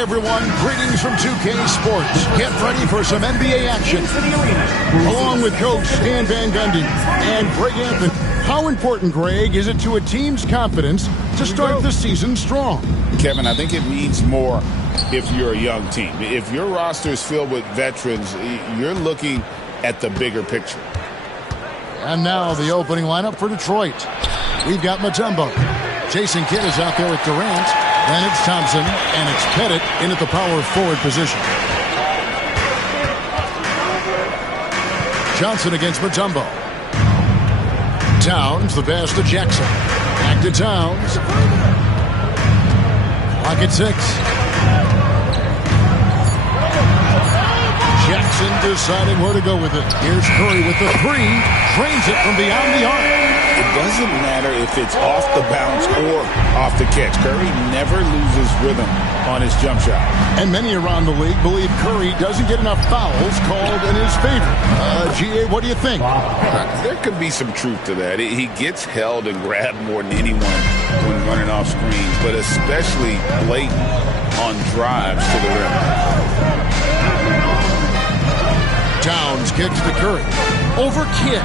Everyone, greetings from 2K Sports. Get ready for some NBA action. Along with Coach Stan Van Gundy and Greg Anthony. How important, Greg, is it to a team's confidence to start the season strong? Kevin, I think it means more if you're a young team. If your roster is filled with veterans, you're looking at the bigger picture. And now the opening lineup for Detroit. We've got Mutombo. Jason Kidd is out there with Durant. Then it's Thompson, and it's Pettit in at the power forward position. Johnson against Mutombo. Towns, the pass to Jackson. Back to Towns. Clock at 6. Jackson deciding where to go with it. Here's Curry with the 3. Trains it from beyond the arc. It doesn't matter if it's off the bounce or off the catch. Curry never loses rhythm on his jump shot. And many around the league believe Curry doesn't get enough fouls called in his favor. G.A., what do you think? There could be some truth to that. He gets held and grabbed more than anyone when running off screens, but especially blatant on drives to the rim. Towns kicks to Curry. Over Kidd.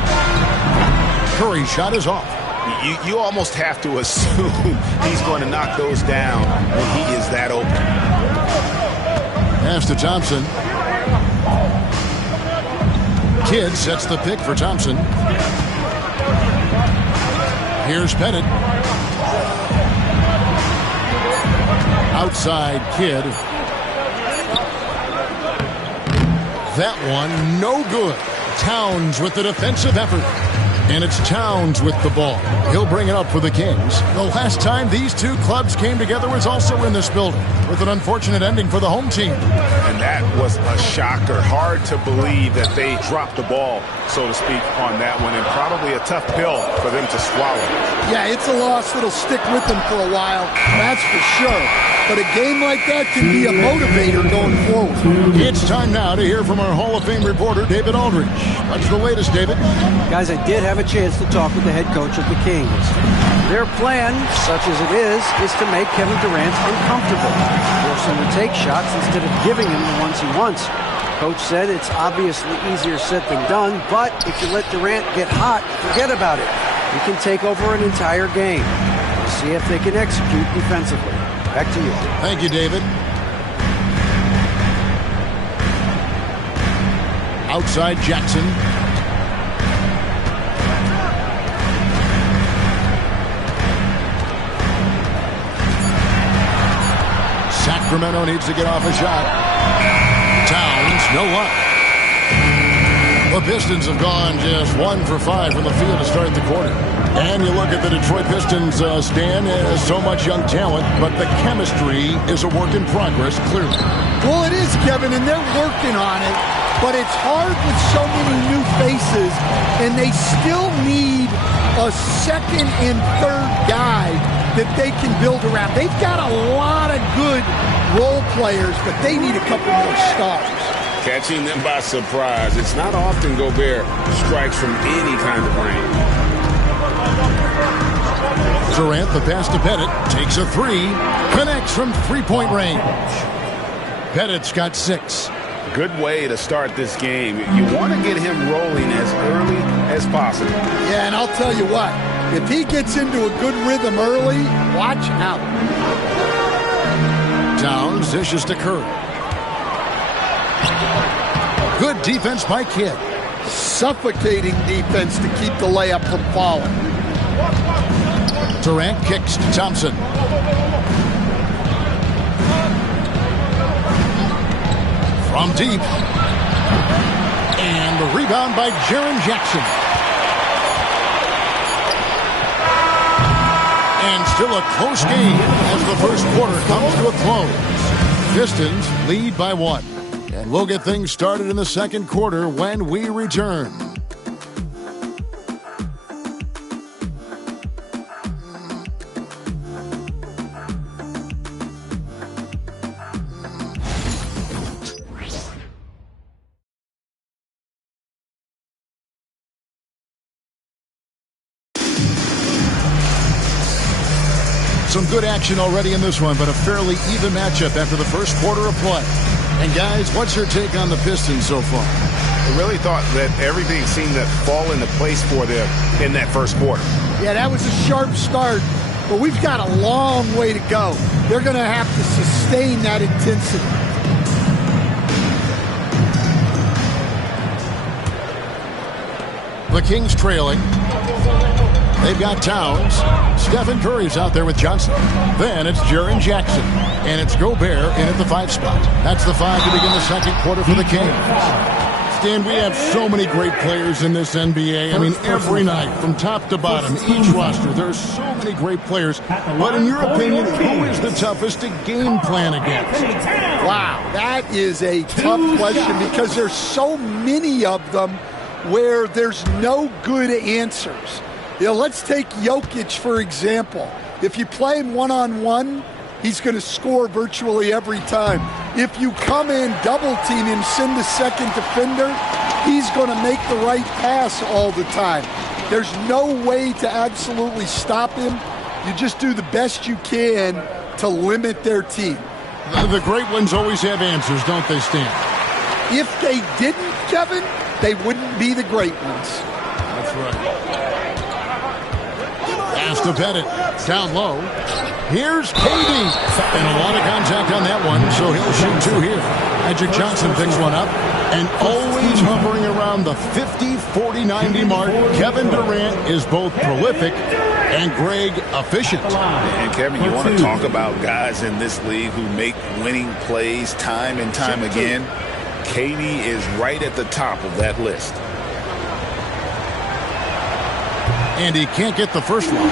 Curry's shot is off. You almost have to assume he's going to knock those down when he is that open. Pass to Thompson. Kidd sets the pick for Thompson. Here's Pettit. Outside Kidd. That one no good. Towns with the defensive effort. And it's Towns with the ball. He'll bring it up for the Kings. The last time these two clubs came together was also in this building, with an unfortunate ending for the home team. And that was a shocker. Hard to believe that they dropped the ball, so to speak, on that one, and probably a tough pill for them to swallow. Yeah, it's a loss that'll stick with them for a while, that's for sure. But a game like that can be a motivator going forward. It's time now to hear from our Hall of Fame reporter, David Aldridge. What's the latest, David? Guys, I did have a chance to talk with the head coach of the Kings. Their plan, such as it is to make Kevin Durant uncomfortable. Force him to take shots instead of giving him the ones he wants. Coach said it's obviously easier said than done, but if you let Durant get hot, forget about it. He can take over an entire game. We'll see if they can execute defensively. Back to you. Thank you, David. Outside Jackson. Sacramento needs to get off a shot. Towns, no luck. The Pistons have gone just 1 for 5 from the field to start the quarter. And you look at the Detroit Pistons, Stan, so much young talent, but the chemistry is a work in progress, clearly. Well, it is, Kevin, and they're working on it, but it's hard with so many new faces, and they still need a second and third guy that they can build around. They've got a lot of good role players, but they need a couple more stars. Catching them by surprise. It's not often Gobert strikes from any kind of range. Durant, the pass to Pettit, takes a 3, connects from three-point range. Pettit's got 6. Good way to start this game. You want to get him rolling as early as possible. Yeah, and I'll tell you what, if he gets into a good rhythm early, watch out. Towns dishes to Curry. Good defense by Kidd. Suffocating defense to keep the layup from falling. Durant kicks to Thompson. From deep. And the rebound by Jaren Jackson. And still a close game as the first quarter comes to a close. Pistons lead by 1. And we'll get things started in the second quarter when we return. Some good action already in this one, but a fairly even matchup after the first quarter of play. And guys, what's your take on the Pistons so far? I really thought that everything seemed to fall into place for them in that first quarter. Yeah, that was a sharp start, but we've got a long way to go. They're going to have to sustain that intensity. The Kings trailing. They've got Towns. Stephen Curry's out there with Johnson. Then it's Jaren Jackson. And it's Gobert in at the 5 spot. That's the 5 to begin the second quarter for the Kings. Stan, we have so many great players in this NBA. I mean, every night, from top to bottom, each roster, there are so many great players. But in your opinion, who is the toughest to game plan against? Wow, that is a tough question because there's so many of them where there's no good answers. You know, let's take Jokic, for example. If you play him one-on-one, he's going to score virtually every time. If you come in, double-team him, send the second defender, he's going to make the right pass all the time. There's no way to absolutely stop him. You just do the best you can to limit their team. The great ones always have answers, don't they, Stan? If they didn't, Kevin, they wouldn't be the great ones. That's right. Pass to Bennett. Down low. Here's KD. And a lot of contact on that one, so he'll shoot 2 here. Magic Johnson picks one up. And always hovering around the 50, 40, 90 mark, Kevin Durant is both prolific and Greg efficient. And Kevin, you want to talk about guys in this league who make winning plays time and time again? KD is right at the top of that list. And he can't get the first one.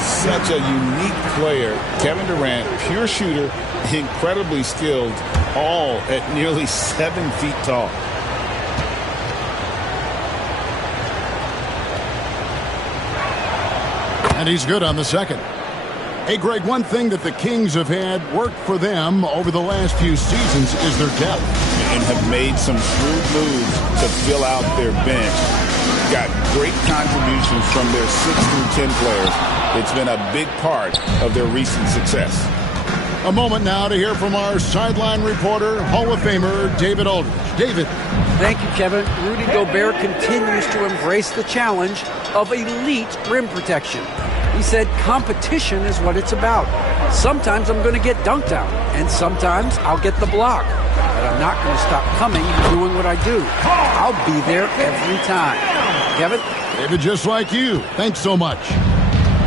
Such a unique player. Kevin Durant, pure shooter, incredibly skilled, all at nearly 7 feet tall. And he's good on the second. Hey, Greg, one thing that the Kings have had work for them over the last few seasons is their depth. And have made some shrewd moves to fill out their bench. Got great contributions from their 6 through 10 players. It's been a big part of their recent success. A moment now to hear from our sideline reporter, Hall of Famer David Aldridge. David. Thank you, Kevin. Rudy Gobert continues to embrace the challenge of elite rim protection. He said competition is what it's about. Sometimes I'm going to get dunked out, and sometimes I'll get the block. But I'm not going to stop coming and doing what I do. I'll be there every time. Kevin? David, just like you. Thanks so much.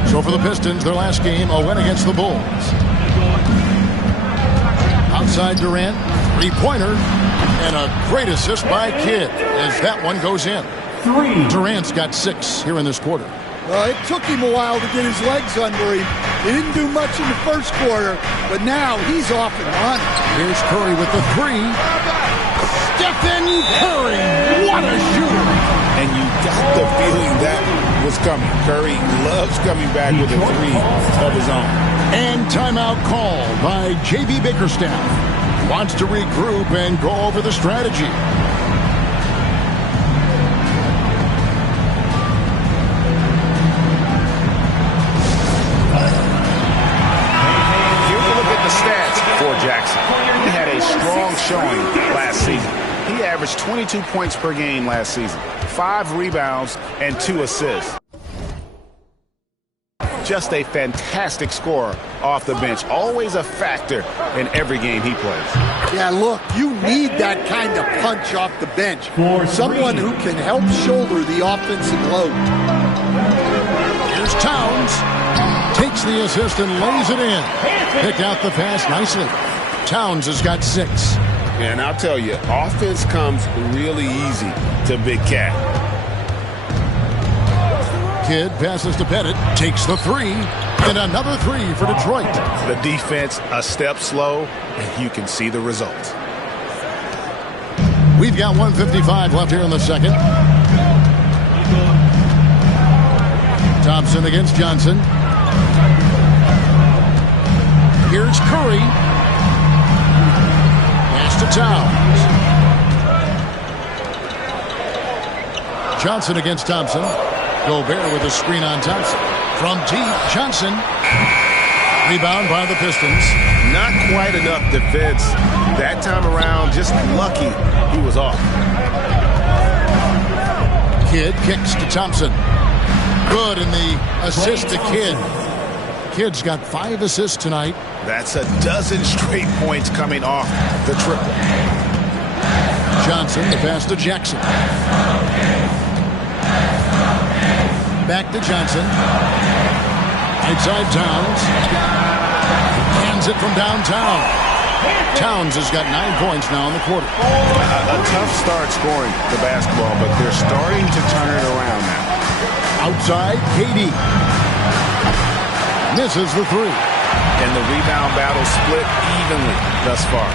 So for the Pistons, their last game, a win against the Bulls. Outside Durant, 3-pointer, and a great assist by Kidd as that one goes in. Durant's got 6 here in this quarter. Well, it took him a while to get his legs under him. He didn't do much in the first quarter, but now he's off and running. Here's Curry with the 3. Stephen Curry, what a shooter! And you got the feeling that was coming. Curry loves coming back with a 3 of his own. And timeout called by J.B. Bickerstaff. Wants to regroup and go over the strategy. For Jackson. He had a strong showing last season. He averaged 22 points per game last season, 5 rebounds, and 2 assists. Just a fantastic scorer off the bench. Always a factor in every game he plays. Yeah, look, you need that kind of punch off the bench. Someone who can help shoulder the offensive load. Here's Towns. Takes the assist and lays it in. Picked out the pass nicely. Towns has got 6. And I'll tell you, offense comes really easy to Big Cat. Kidd passes to Bennett. Takes the 3. And another 3 for Detroit. The defense a step slow, and you can see the results. We've got 1:55 left here in the second. Thompson against Johnson. Here's Curry. Pass to Towns. Johnson against Thompson. Gobert with a screen on Thompson. From deep, Johnson. Rebound by the Pistons. Not quite enough defense. That time around, just lucky he was off. Kidd kicks to Thompson. Good in the assist to Kidd. Kidd's got 5 assists tonight. That's a dozen straight points coming off the triple. Johnson, the pass to Jackson. Back to Johnson. Right side Towns. Hands it from downtown. Towns has got 9 points now in the quarter. A tough start scoring the basketball, but they're starting to turn it around now. Outside, KD. Misses the 3. And the rebound battle split evenly thus far.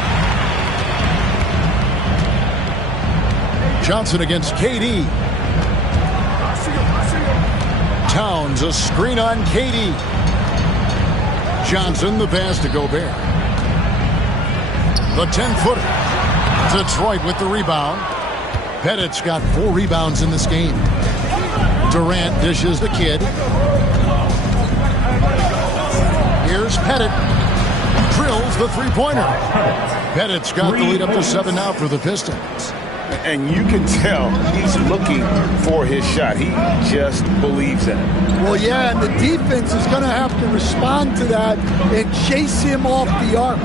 Johnson against KD. Towns, a screen on KD. Johnson, the pass to Gobert. The 10-footer. Detroit with the rebound. Pettit's got 4 rebounds in this game. Durant dishes the Kidd. Here's Pettit. Drills the three-pointer. Pettit's got the lead up to 7 now for the Pistons. And you can tell he's looking for his shot. He just believes in it. Well, yeah, and the defense is going to have to respond to that and chase him off the arc.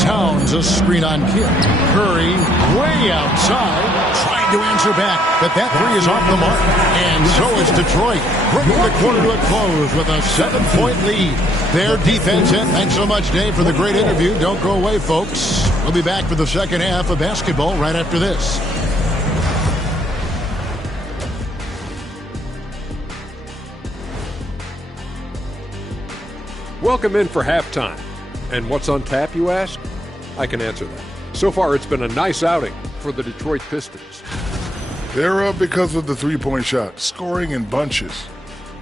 Towns, a screen on Kidd. Curry way outside, trying to answer back, but that 3 is off the mark. And so is Detroit, bringing the quarter to a close with a 7-point lead. Their defense in. Thanks so much, Dave, for the great interview. Don't go away, folks. We'll be back for the second half of basketball right after this. Welcome in for halftime. And what's on tap, you ask? I can answer that. So far, it's been a nice outing for the Detroit Pistons. They're up because of the three-point shot, scoring in bunches.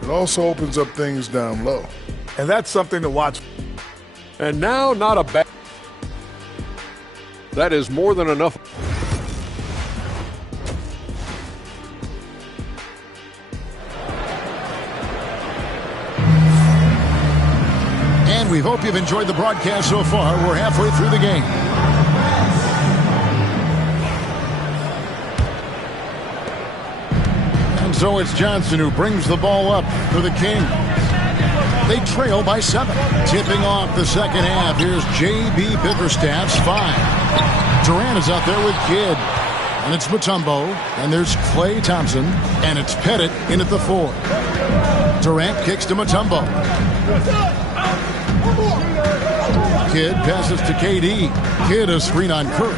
It also opens up things down low. And that's something to watch. And now, not a bad... That is more than enough. And we hope you've enjoyed the broadcast so far. We're halfway through the game. And so it's Johnson who brings the ball up for the Kings. They trail by 7. Tipping off the second half. Here's J.B. Bickerstaff's 5. Durant is out there with Kidd. And it's Mutombo. And there's Klay Thompson. And it's Pettit in at the 4. Durant kicks to Mutombo. Kidd passes to KD. Kidd a screen on Curry.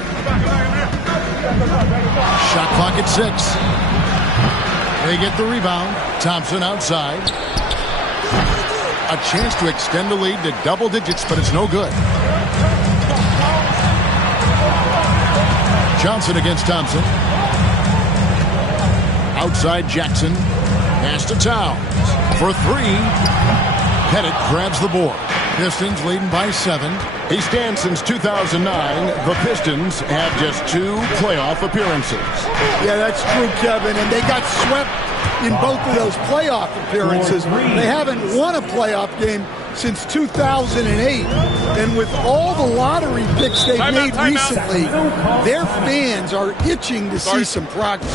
Shot clock at 6. They get the rebound. Thompson outside. A chance to extend the lead to double digits, but it's no good. Johnson against Thompson. Outside Jackson. Pass to Towns. For 3. Pettit grabs the board. Pistons leading by 7. He stands since 2009. The Pistons have just 2 playoff appearances. Yeah, that's true, Kevin. And they got swept in both of those playoff appearances. They haven't won a playoff game since 2008. And with all the lottery picks they've made recently, their fans are itching to see some progress.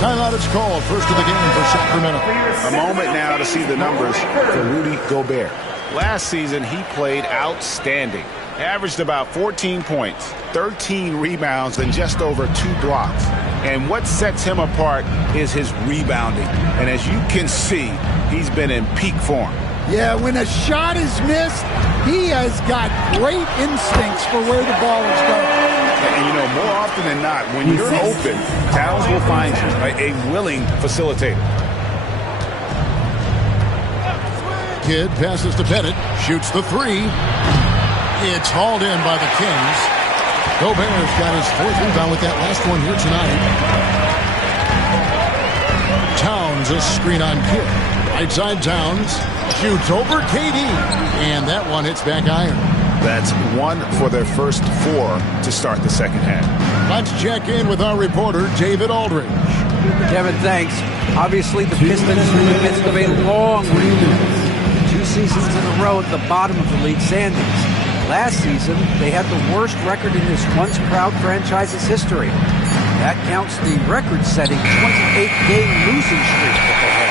Timeout is called. First of the game for Sacramento. A moment now to see the numbers for Rudy Gobert. Last season, he played outstanding. Averaged about 14 points, 13 rebounds, and just over 2 blocks. And what sets him apart is his rebounding. And as you can see, he's been in peak form. Yeah, when a shot is missed, he has got great instincts for where the ball is going. And you know, more often than not, when you're open, Towns will find you, a willing facilitator. Kidd passes to Pettit, shoots the 3. It's hauled in by the Kings. Gobert's got his 4th rebound with that last one here tonight. Towns, a screen on Kidd. Right side Towns, shoots over KD. And that one hits back iron. That's 1 for their first 4 to start the second half. Let's check in with our reporter, David Aldridge. Kevin, thanks. Obviously, the Pistons are in the midst of a long rebuild. 2 seasons in a row at the bottom of the league standings. Last season, they had the worst record in this once-proud franchise's history. That counts the record-setting 28-game losing streak that they had.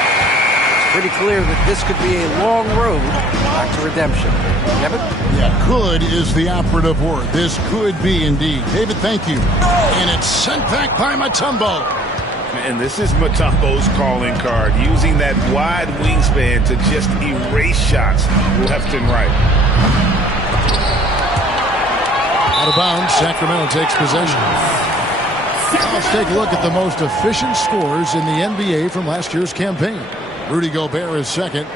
It's pretty clear that this could be a long road back to redemption. Kevin? Yeah, could is the operative word. This could be indeed. David, thank you. And it's sent back by Mutombo. And this is Mutombo's calling card, using that wide wingspan to just erase shots left and right. Out of bounds, Sacramento takes possession. Let's take a look at the most efficient scores in the NBA from last year's campaign. Rudy Gobert is second.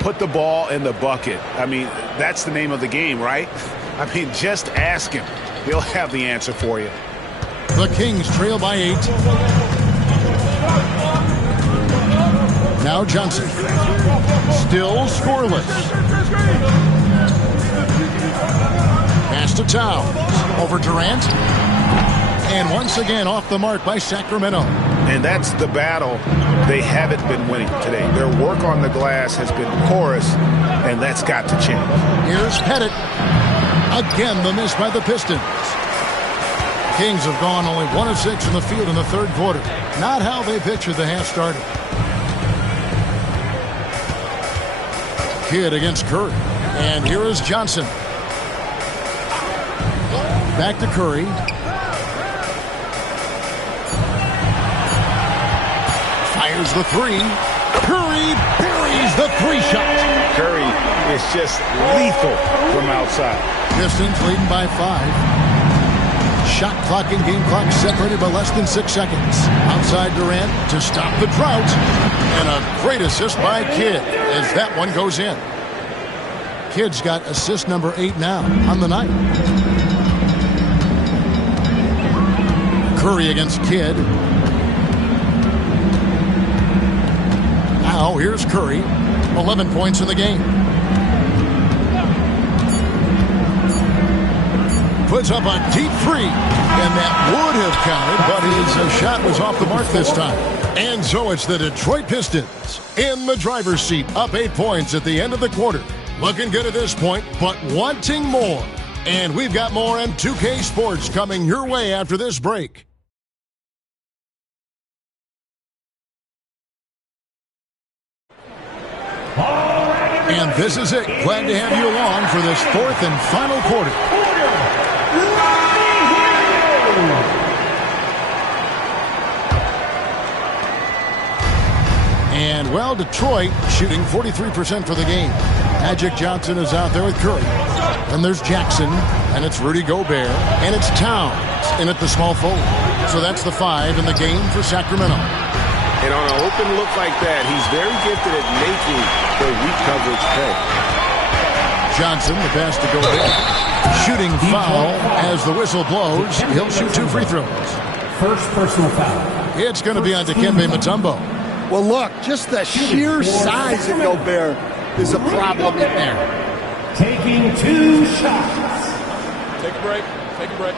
Put the ball in the bucket. I mean, that's the name of the game, right? I mean, just ask him. He'll have the answer for you. The Kings trail by 8. Now Johnson. Still scoreless. Pass to Towns. Over Durant. And once again off the mark by Sacramento. And that's the battle they haven't been winning today. Their work on the glass has been porous, and that's got to change. Here's Pettit. Again, the miss by the Pistons. Kings have gone only 1 of 6 in the field in the third quarter. Not how they pictured the half started. Kidd against Curry. And here is Johnson. Back to Curry. Fires the three. Curry buries the 3 shot. Curry is just lethal from outside. Pistons leading by 5. Shot clock and game clock separated by less than 6 seconds. Outside Durant to stop the drought. And a great assist by Kidd as that one goes in. Kidd's got assist number 8 now on the night. Curry against Kidd. Now here's Curry. 11 points in the game. Puts up a deep 3. And that would have counted, but his shot was off the mark this time. And so it's the Detroit Pistons in the driver's seat, up 8 points at the end of the quarter. Looking good at this point, but wanting more. And we've got more M2K Sports coming your way after this break. And this is it. Glad to have you along for this 4th and final quarter. And, well, Detroit shooting 43% for the game. Magic Johnson is out there with Curry. And there's Jackson, and it's Rudy Gobert, and it's Towns in at the small forward. So that's the 5 in the game for Sacramento. And on an open look like that, he's very gifted at making the weak coverage pay. Johnson, the pass to Gobert. Shooting foul as the whistle blows. He'll shoot 2 free throws. First personal foul. It's going to be on Dikembe Mutombo. Well, look, just the sheer size of Gobert is a problem in there. Taking 2 shots. Take a break. Take a break.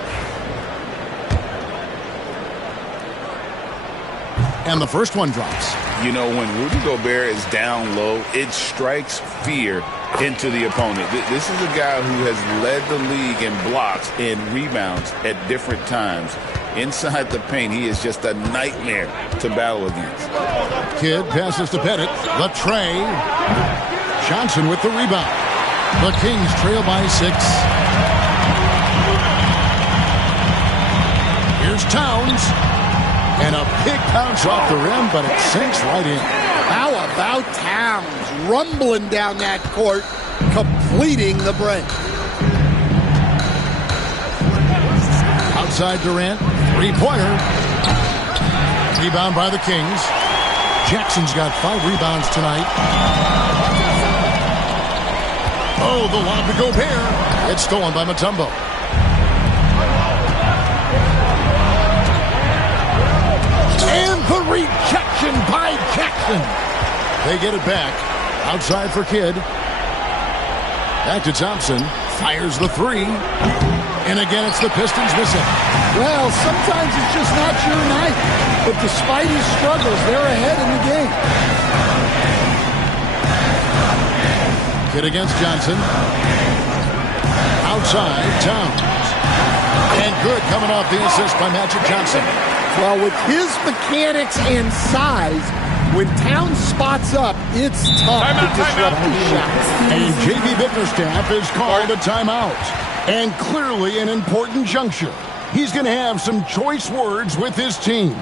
And the first one drops. You know, when Rudy Gobert is down low, it strikes fear into the opponent. This is a guy who has led the league in blocks and rebounds at different times. Inside the paint, he is just a nightmare to battle against. Kidd passes to Pettit. Latrey. Johnson with the rebound. The Kings trail by 6. Here's Towns. And a big bounce off the rim, but it sinks right in. How about Towns rumbling down that court, completing the break. Outside Durant, 3-pointer. Rebound by the Kings. Jackson's got 5 rebounds tonight. Oh, the lob to Gobert. It's stolen by Mutombo. And the rejection by Jackson. They get it back. Outside for Kidd. Back to Thompson. Fires the 3. And again, it's the Pistons missing. Well, sometimes it's just not your night. But despite his struggles, they're ahead in the game. Kid against Johnson. Outside, Towns. And good coming off the assist by Magic Johnson. Well, with his mechanics and size, when Towns spots up, it's tough to disrupt his shot. And J.B. Bickerstaff is called a timeout. And clearly an important juncture. He's going to have some choice words with his team.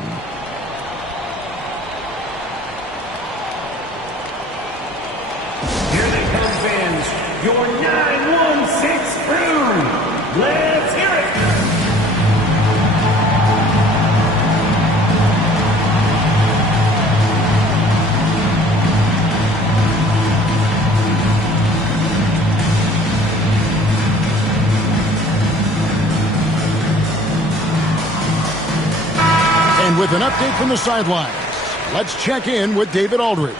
Here they come, fans. Your 9-1-6 round. Let's hear it. And with an update from the sidelines, let's check in with David Aldridge.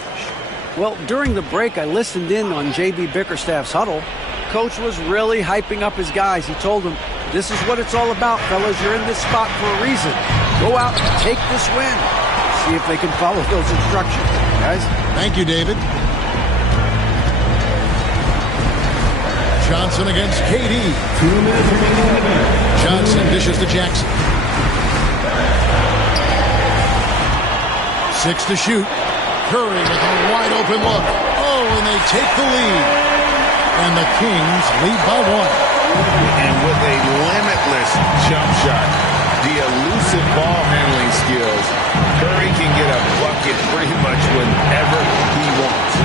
Well, during the break, I listened in on J.B. Bickerstaff's huddle. Coach was really hyping up his guys. He told them, this is what it's all about, fellas. You're in this spot for a reason. Go out and take this win. See if they can follow those instructions, guys. Thank you, David. Johnson against KD. 2 minutes remaining in the game. Johnson dishes to Jackson. 6 to shoot. Curry with a wide open look. Oh, and they take the lead. And the Kings lead by 1. And with a limitless jump shot, the elusive ball handling skills, Curry can get a bucket pretty much whenever he wants.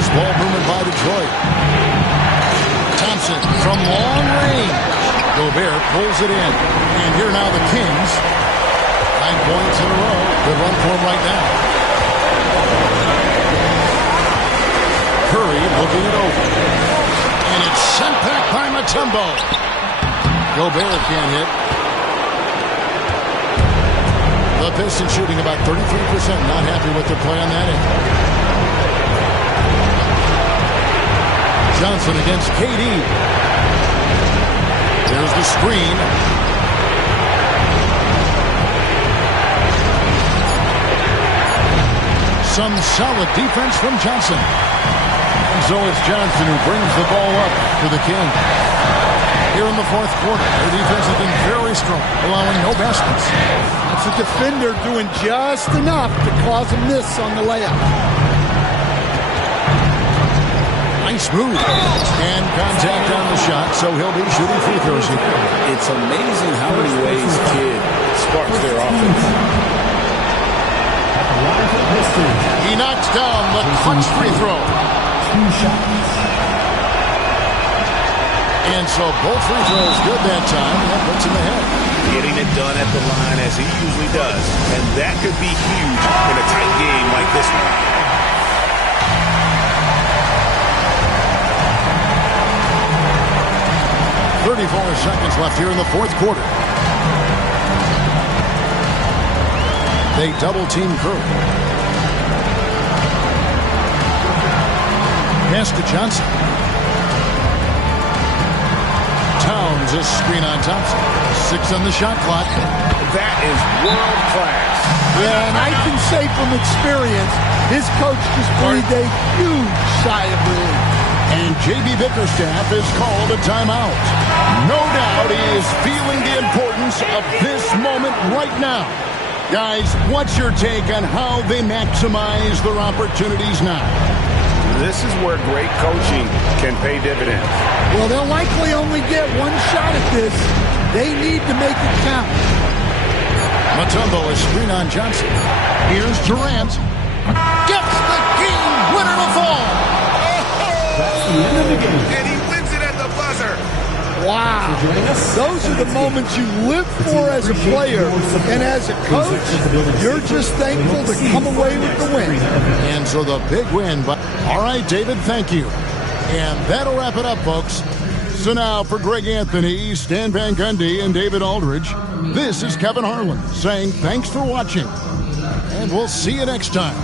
This ball rumored by Detroit. Thompson from long range. Gobert pulls it in. And here now the Kings. 9 points in a row. Good run for him right now. Curry looking it over. And it's sent back by Mutombo. Gobert can't hit. The Pistons shooting about 33%. Not happy with their play on that end. Johnson against KD. There's the screen. Some solid defense from Johnson. And so it's Johnson who brings the ball up to the Kings. Here in the fourth quarter, their defense has been very strong, allowing no baskets. That's a defender doing just enough to cause a miss on the layup. Nice move. And contact on the shot, so he'll be shooting free throws here. It's amazing how many ways Kidd sparks their offense. He knocks down the clutch free throw. 2 shots. And so both free throws good that time. That puts him ahead. Getting it done at the line as he usually does. And that could be huge in a tight game like this one. Seconds left here in the fourth quarter. They double-team Curry. Pass to Johnson. Towns a screen on Thompson. 6 on the shot clock. That is world class. Yeah, and I can say from experience, his coach just breathed a huge sigh of relief. And J.B. Bickerstaff is called a timeout. No doubt he is feeling the importance of this moment right now. Guys, what's your take on how they maximize their opportunities now? This is where great coaching can pay dividends. Well, they'll likely only get one shot at this. They need to make it count. Mutombo is screen on Johnson. Here's Durant. Gets the game winner to fall. That's the end of the game. And he wins it at the buzzer. Wow. Those are the moments you live for as a player. And as a coach, you're just thankful to come away with the win. And so the big win. But all right, David, thank you. And that'll wrap it up, folks. So now for Greg Anthony, Stan Van Gundy, and David Aldridge, this is Kevin Harlan saying thanks for watching. And we'll see you next time.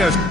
bring us.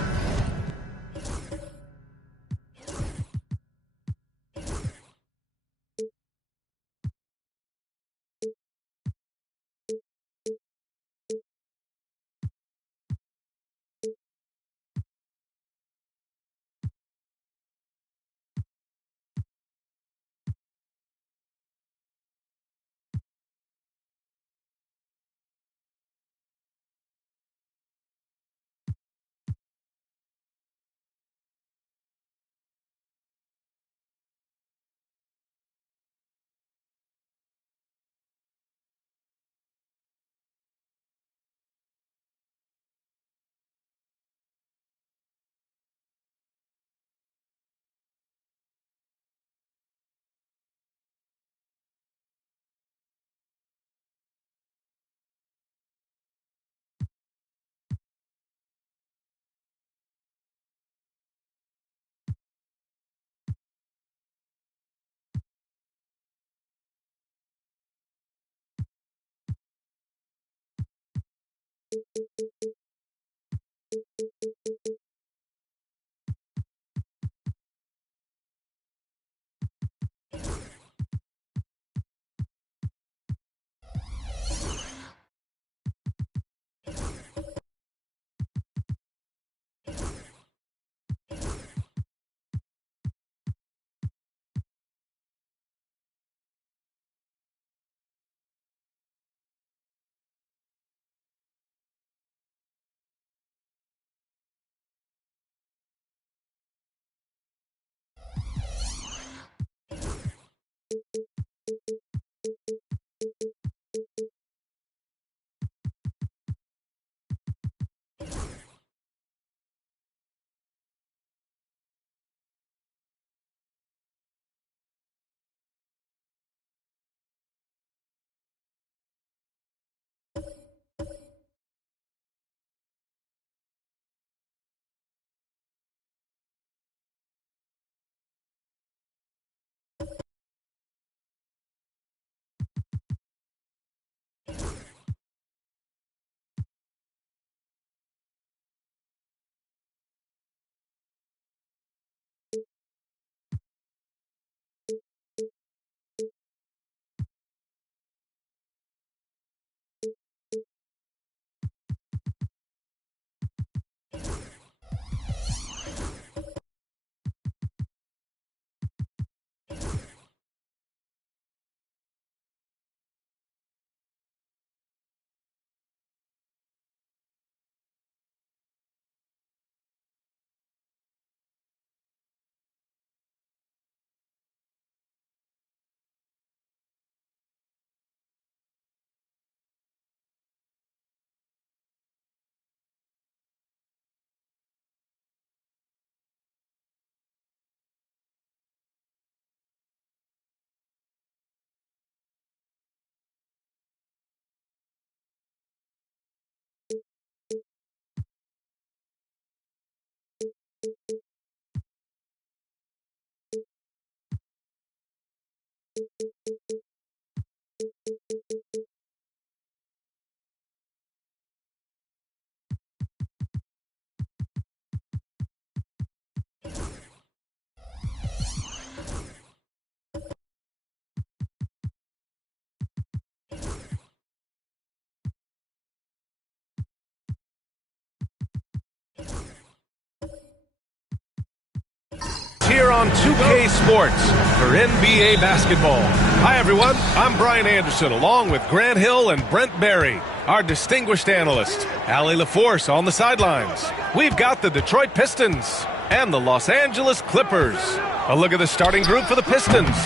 Here on 2K Sports for NBA basketball. Hi, everyone. I'm Brian Anderson, along with Grant Hill and Brent Barry, our distinguished analyst, Allie LaForce on the sidelines. We've got the Detroit Pistons and the Los Angeles Clippers. A look at the starting group for the Pistons.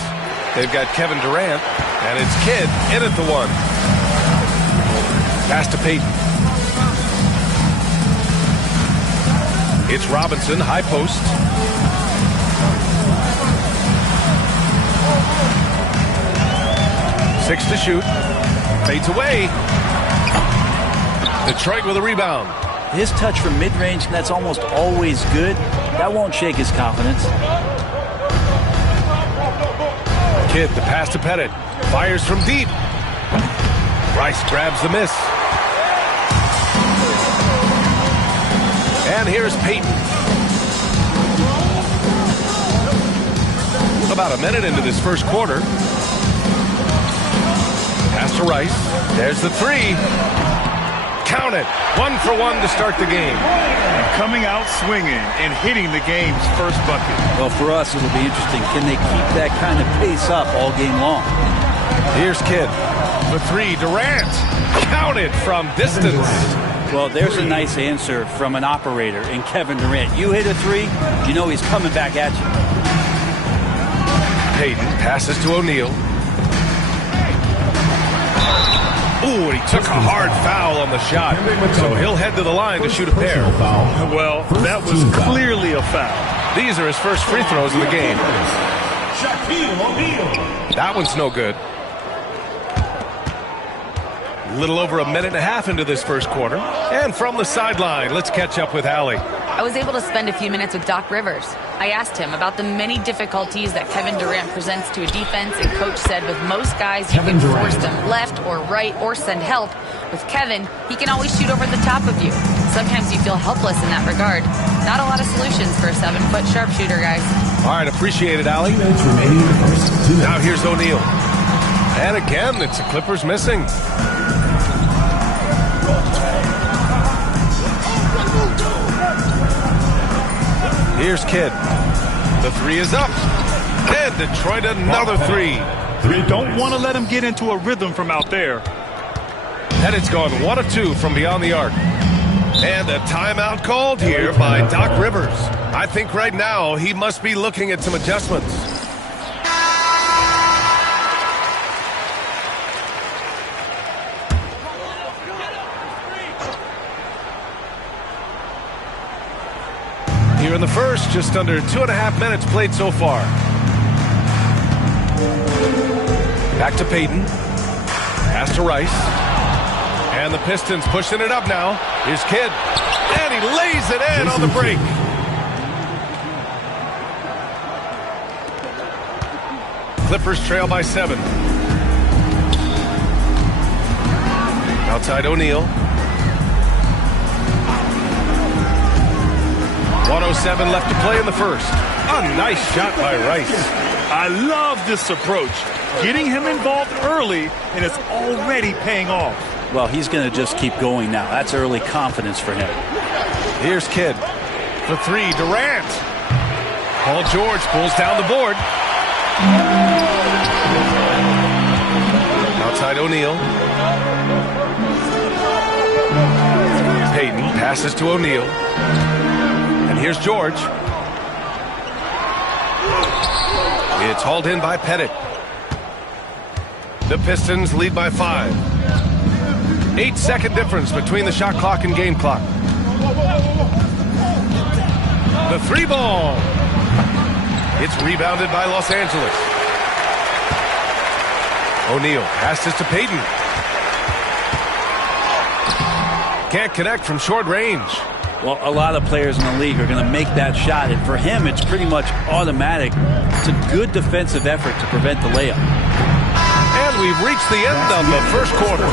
They've got Kevin Durant and his kid in at the one. Pass to Peyton. It's Robinson, high post. Six to shoot. Fades away. Detroit with a rebound. His touch from mid-range, that's almost always good. That won't shake his confidence. Kidd, the pass to Pettit. Fires from deep. Rice grabs the miss. And here's Peyton. About a minute into this first quarter. Pass to Rice. There's the three. Count it. 1 for 1 to start the game. And coming out swinging and hitting the game's first bucket. Well, for us, it'll be interesting. Can they keep that kind of pace up all game long? Here's Kidd. The three. Durant. Counted from distance. Well, there's a nice answer from an operator in Kevin Durant. You hit a three, you know he's coming back at you. Payton passes to O'Neal. Ooh, and he took a hard foul on the shot. So he'll head to the line to shoot a pair. Well, that was clearly a foul. These are his first free throws in the game. That one's no good. A little over a minute and a half into this first quarter. And from the sideline, let's catch up with Allie. I was able to spend a few minutes with Doc Rivers. I asked him about the many difficulties that Kevin Durant presents to a defense, and Coach said with most guys, you can force them left or right or send help. With Kevin, he can always shoot over the top of you. Sometimes you feel helpless in that regard. Not a lot of solutions for a 7-foot sharpshooter, guys. All right, appreciate it, Allie. Now here's O'Neal. And again, it's the Clippers missing. Here's Kidd. The three is up. And Detroit another three. You don't want to let him get into a rhythm from out there. And it's gone 1 of 2 from beyond the arc. And a timeout called here by Doc Rivers. I think right now he must be looking at some adjustments. Here in the first, just under 2.5 minutes played so far. Back to Peyton. Pass to Rice. And the Pistons pushing it up now. Here's Kidd. And he lays it in on the break. Clippers trail by 7. Outside O'Neal. 1:07 left to play in the first. A nice shot by Rice. I love this approach. Getting him involved early, and it's already paying off. Well, he's going to just keep going now. That's early confidence for him. Here's Kidd. The three, Durant. Paul George pulls down the board. Outside O'Neal. Peyton passes to O'Neal. And here's George. It's hauled in by Pettit. The Pistons lead by 5. 8-second difference between the shot clock and game clock. The three ball. It's rebounded by Los Angeles. O'Neal passes to Peyton. Can't connect from short range. Well, a lot of players in the league are going to make that shot, and for him, it's pretty much automatic. It's a good defensive effort to prevent the layup. And we've reached the end of the first quarter.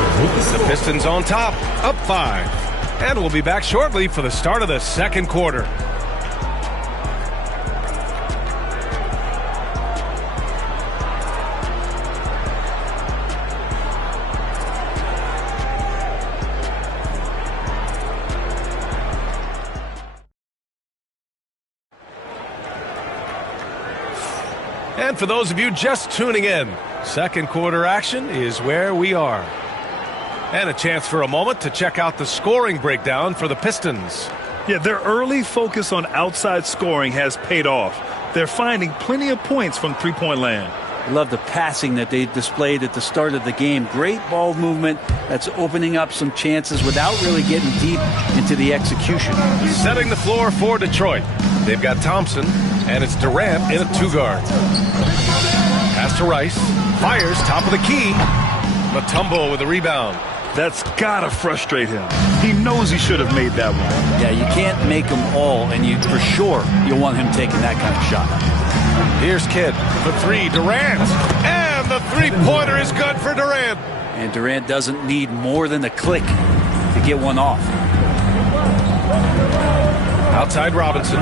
The Pistons on top, up 5. And we'll be back shortly for the start of the second quarter. And for those of you just tuning in, second quarter action is where we are. And a chance for a moment to check out the scoring breakdown for the Pistons. Yeah, their early focus on outside scoring has paid off. They're finding plenty of points from three-point land. I love the passing that they displayed at the start of the game. Great ball movement that's opening up some chances without really getting deep into the execution. Setting the floor for Detroit. They've got Thompson, and it's Durant in a 2-guard. Pass to Rice. Fires top of the key. Mutombo with a rebound. That's gotta frustrate him. He knows he should have made that one. Yeah, you can't make them all, and you for sure you'll want him taking that kind of shot. Here's Kidd. The three, Durant. And the three-pointer is good for Durant. And Durant doesn't need more than a click to get one off. Outside Robinson.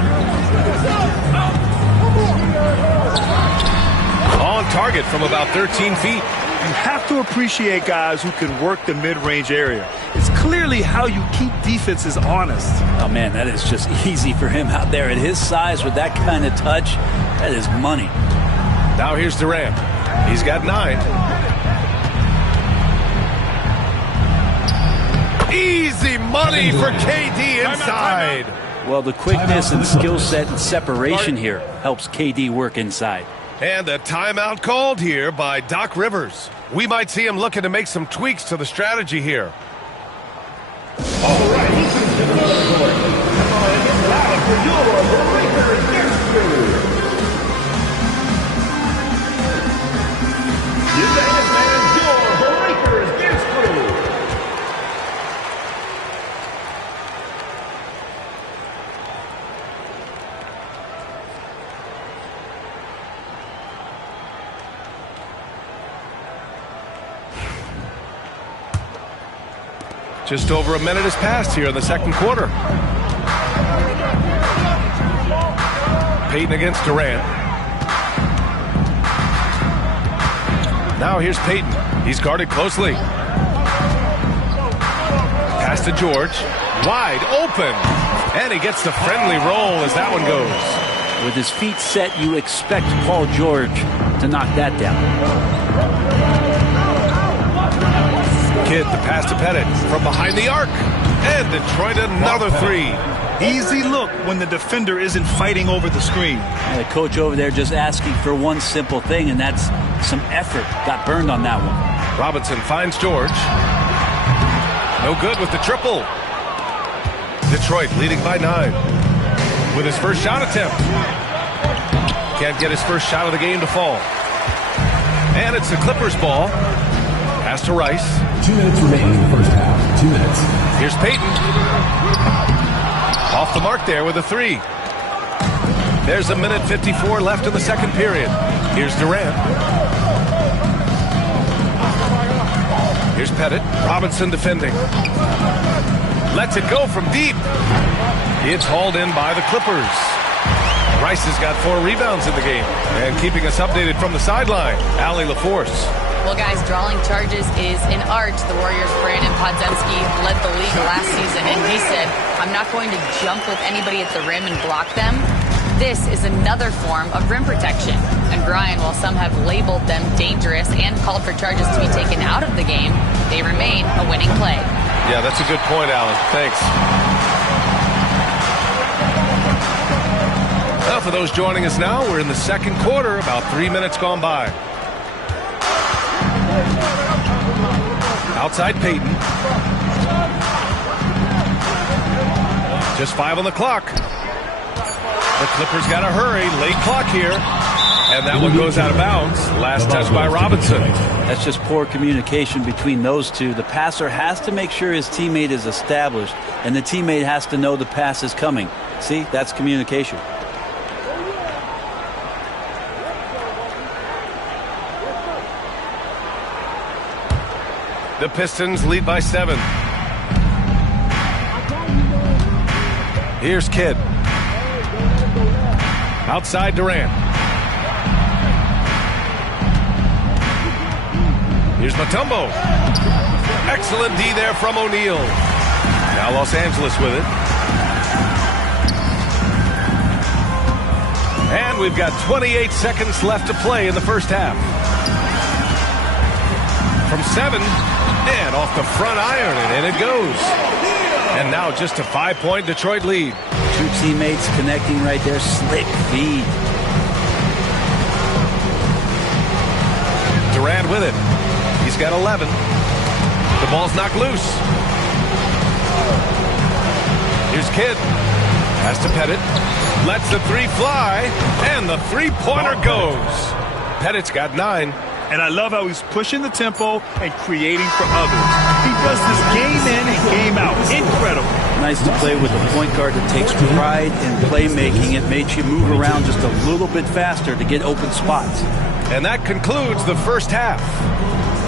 On target from about 13 feet. You have to appreciate guys who can work the mid-range area. It's clearly how you keep defenses honest. Oh, man, that is just easy for him out there. At his size with that kind of touch, that is money. Now here's Durant. He's got 9. Easy money for KD inside. Well, the quickness and skill set and separation here helps KD work inside. And a timeout called here by Doc Rivers. We might see him looking to make some tweaks to the strategy here. All right, he comes to the court. And it's time for your breaker against crew. You understand your breaker against crew. Just over a minute has passed here in the second quarter. Payton against Durant. Now here's Payton. He's guarded closely. Pass to George. Wide open. And he gets the friendly roll as that one goes. With his feet set, you expect Paul George to knock that down. Kidd, the pass to Pettit from behind the arc. And Detroit another 3. Easy look when the defender isn't fighting over the screen. And the coach over there just asking for one simple thing, and that's some effort. Got burned on that one. Robinson finds George. No good with the triple. Detroit leading by 9. With his first shot attempt. Can't get his first shot of the game to fall. And it's the Clippers' ball. Pass to Rice. 2 minutes remaining in the first half. 2 minutes. Here's Payton. Off the mark there with a 3. There's a minute 54 left in the second period. Here's Durant. Here's Pettit. Robinson defending. Lets it go from deep. It's hauled in by the Clippers. Rice has got 4 rebounds in the game. And keeping us updated from the sideline, Allie LaForce. Well, guys, drawing charges is an art. The Warriors' Brandon Podziemski led the league last season, and he said, I'm not going to jump with anybody at the rim and block them. This is another form of rim protection. And Brian, while some have labeled them dangerous and called for charges to be taken out of the game, they remain a winning play. Yeah, that's a good point, Alan. Thanks. Now, for those joining us now, we're in the second quarter, about 3 minutes gone by. Outside Payton. Just 5 on the clock. The Clippers got to hurry. Late clock here. And that one goes out of bounds. Last touch by Robinson. That's just poor communication between those two. The passer has to make sure his teammate is established, and the teammate has to know the pass is coming. See, that's communication. The Pistons lead by 7. Here's Kidd. Outside Durant. Here's Mutombo. Excellent D there from O'Neal. Now Los Angeles with it. And we've got 28 seconds left to play in the first half. From 7. And off the front iron, and in it goes. And now just a 5-point Detroit lead. 2 teammates connecting right there. Slick feed. Durant with it. He's got 11. The ball's knocked loose. Here's Kidd. Pass to Pettit. Lets the 3 fly, and the 3-pointer goes. Pettit's got 9. And I love how he's pushing the tempo and creating for others. He does this game in and game out. Incredible. Nice to play with a point guard that takes pride in playmaking. It makes you move around just a little bit faster to get open spots. And that concludes the first half.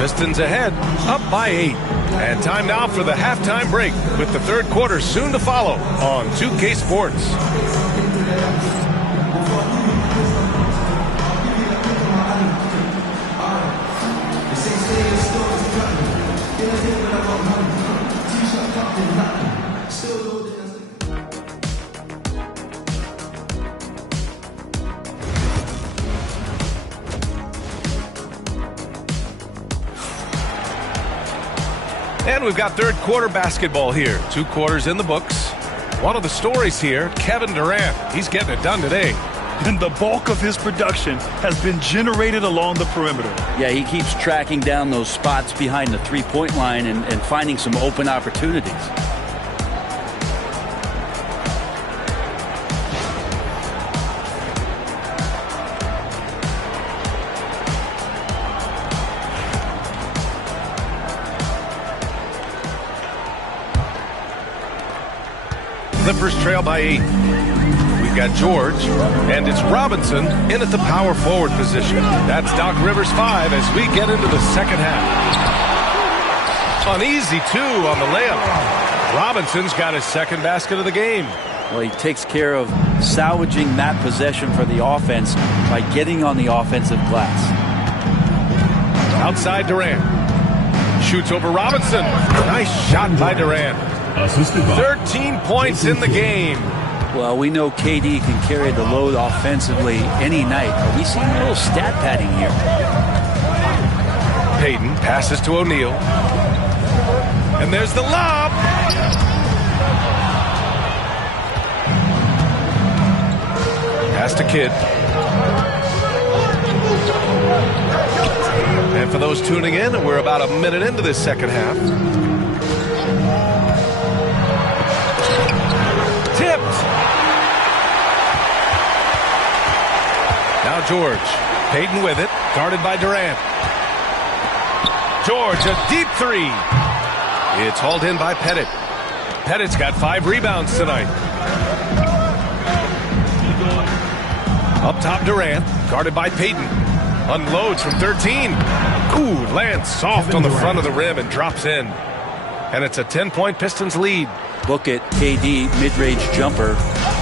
Pistons ahead, up by 8. And time now for the halftime break, with the third quarter soon to follow on 2K Sports. And we've got third quarter basketball here. 2 quarters in the books. One of the stories here, Kevin Durant. He's getting it done today. And the bulk of his production has been generated along the perimeter. Yeah, he keeps tracking down those spots behind the three-point line and finding some open opportunities. Clippers trail by 8. We've got George, and it's Robinson in at the power forward position. That's Doc Rivers 5 as we get into the second half. An easy 2 on the layup. Robinson's got his second basket of the game. Well, he takes care of salvaging that possession for the offense by getting on the offensive glass. Outside Durant. Shoots over Robinson. Nice shot by Durant. 13 points in the game. Well, we know KD can carry the load offensively any night, but we see a little stat padding here. Payton passes to O'Neal. And there's the lob. Pass to Kidd. And for those tuning in, we're about a minute into this second half. Tipped. Now George. Payton with it. Guarded by Durant. George, a deep 3. It's hauled in by Pettit. Pettit's got 5 rebounds tonight. Up top Durant. Guarded by Payton. Unloads from 13. Ooh, lands soft on the front of the rim and drops in. And it's a 10-point Pistons lead. Look at KD, mid-range jumper.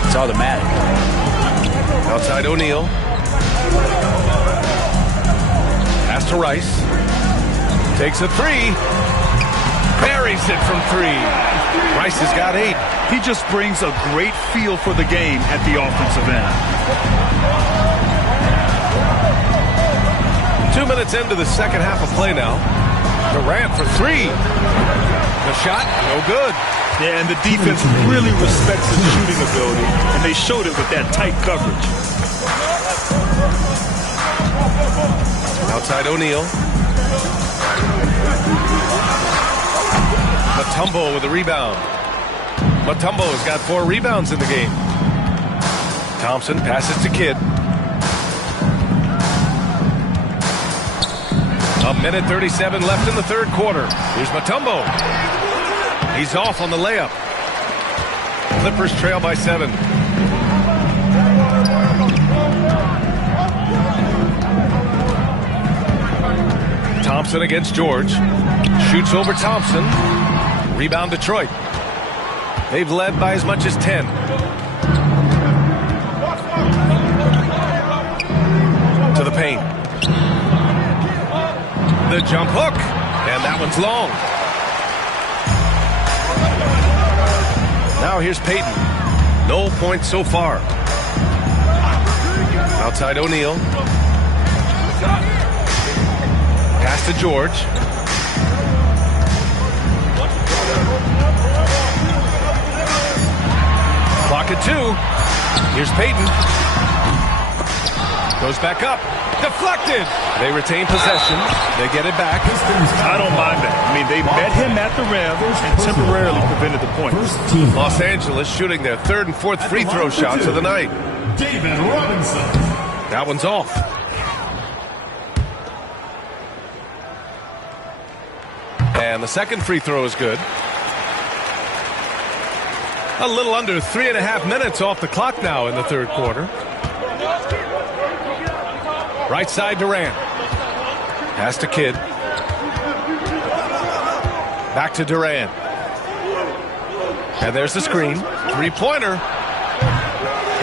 It's automatic. Outside O'Neal. Pass to Rice. Takes a 3. Buries it from 3. Rice has got 8. He just brings a great feel for the game at the offensive end. 2 minutes into the second half of play now. Durant for 3. The shot, no good. Yeah, and the defense really respects his shooting ability, and they showed it with that tight coverage. Outside O'Neal. Mutombo with a rebound. Mutombo's got 4 rebounds in the game. Thompson passes to Kidd. A minute 37 left in the third quarter. Here's Mutombo. He's off on the layup. Clippers trail by 7. Thompson against George. Shoots over Thompson. Rebound Detroit. They've led by as much as 10. To the paint. The jump hook. And that one's long. Now here's Payton. No points so far. Outside O'Neal. Pass to George. Clock at 2. Here's Payton. Goes back up. Deflected. They retain possession. They get it back. I don't mind that. I mean, they met him at the rim and temporarily prevented the points. Los Angeles shooting their 3rd and 4th free throw shots of the night. David Robinson. That one's off. And the second free throw is good. A little under 3.5 minutes off the clock now in the third quarter. Right side Durant. Pass to Kidd. Back to Durant. And there's the screen. Three-pointer.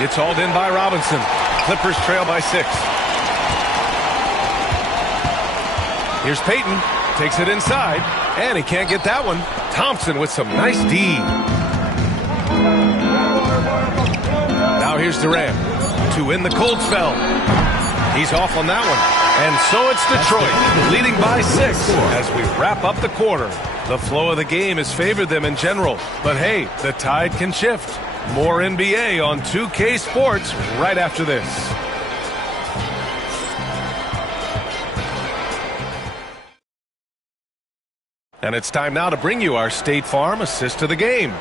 It's hauled in by Robinson. Clippers trail by 6. Here's Payton. Takes it inside. And he can't get that one. Thompson with some nice D. Now here's Durant to win the cold spell. He's off on that one. And so it's Detroit leading by 6 as we wrap up the quarter. The flow of the game has favored them in general. But hey, the tide can shift. More NBA on 2K Sports right after this. And it's time now to bring you our State Farm assist to the game.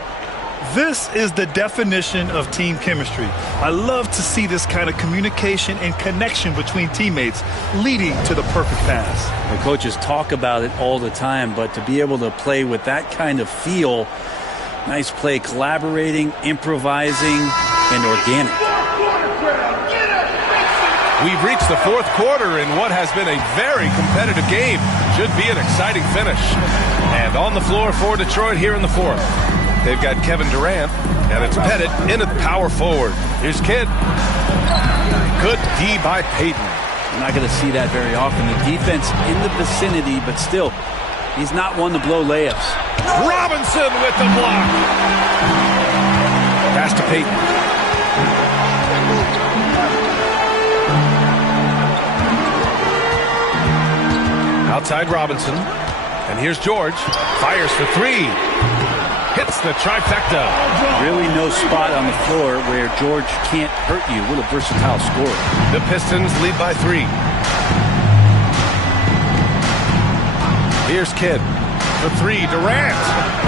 This is the definition of team chemistry. I love to see this kind of communication and connection between teammates leading to the perfect pass. The coaches talk about it all the time, but to be able to play with that kind of feel, nice play, collaborating, improvising, and organic. We've reached the fourth quarter in what has been a very competitive game. Should be an exciting finish. And on the floor for Detroit here in the fourth. They've got Kevin Durant, and it's Pettit in at power forward. Here's Kidd. Good D by Payton. You're not going to see that very often. The defense in the vicinity, but still, he's not one to blow layups. Robinson with the block. Pass to Payton. Outside Robinson. And here's George. Fires for 3. Hits the trifecta. Really no spot on the floor where George can't hurt you. What a versatile scorer. The Pistons lead by 3. Here's Kidd for 3. Durant.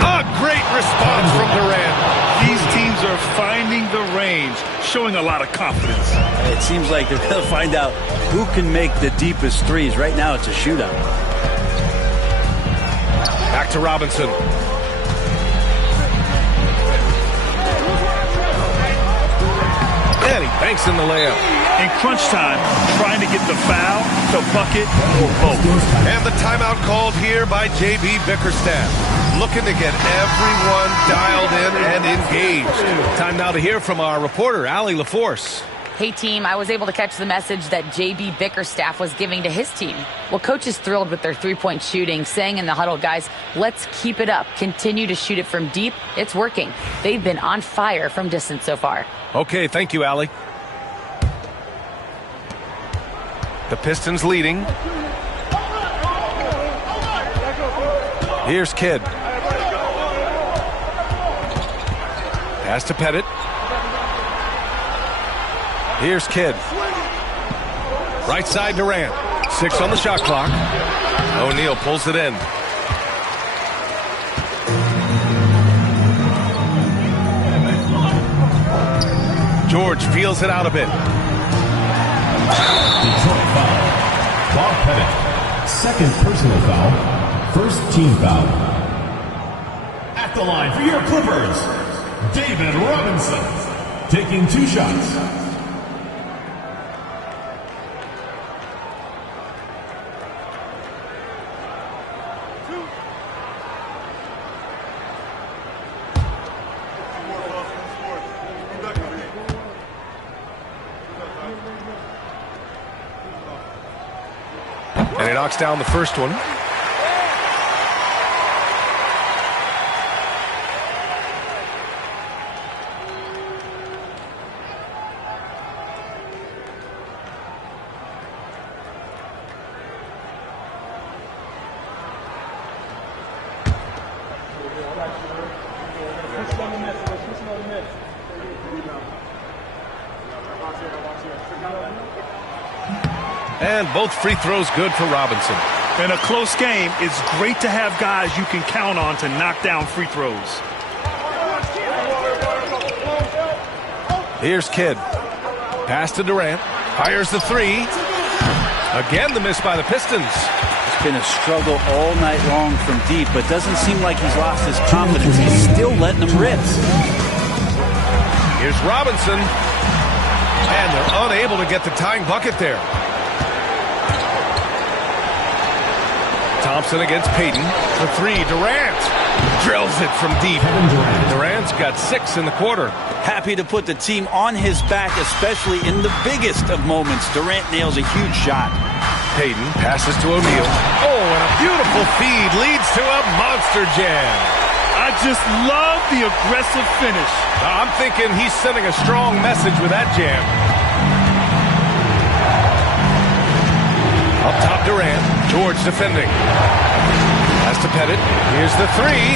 A great response from Durant. These teams are finding the range, showing a lot of confidence. It seems like they're going to find out who can make the deepest threes. Right now it's a shootout. Back to Robinson. And he banks in the layup. In crunch time, trying to get the foul, the bucket, or both. And the timeout called here by J.B. Bickerstaff. Looking to get everyone dialed in and engaged. Time now to hear from our reporter, Allie LaForce. Hey, team, I was able to catch the message that J.B. Bickerstaff was giving to his team. Well, coach is thrilled with their three-point shooting, saying in the huddle, guys, let's keep it up. Continue to shoot it from deep. It's working. They've been on fire from distance so far. Okay, thank you, Allie. The Pistons leading. Here's Kidd. Pass to Pettit. Here's Kidd. Right side Durant. 6 on the shot clock. O'Neal pulls it in. George feels it out a bit. Detroit foul. Bob Pettit. Second personal foul. First team foul. At the line for your Clippers, David Robinson. Taking 2 shots. And he knocks down the first one. And both free throws good for Robinson. In a close game, it's great to have guys you can count on to knock down free throws. Here's Kidd. Pass to Durant. Fires the 3. Again, the miss by the Pistons. It's been a struggle all night long from deep, but doesn't seem like he's lost his confidence. He's still letting them rip. Here's Robinson. And they're unable to get the tying bucket there. Thompson against Payton. The three, Durant. Drills it from deep. Durant's got 6 in the quarter. Happy to put the team on his back, especially in the biggest of moments. Durant nails a huge shot. Payton passes to O'Neal. Oh, and a beautiful feed leads to a monster jam. I just love the aggressive finish. I'm thinking he's sending a strong message with that jam. Up top, Durant. George defending. Has to Pettit. Here's the three.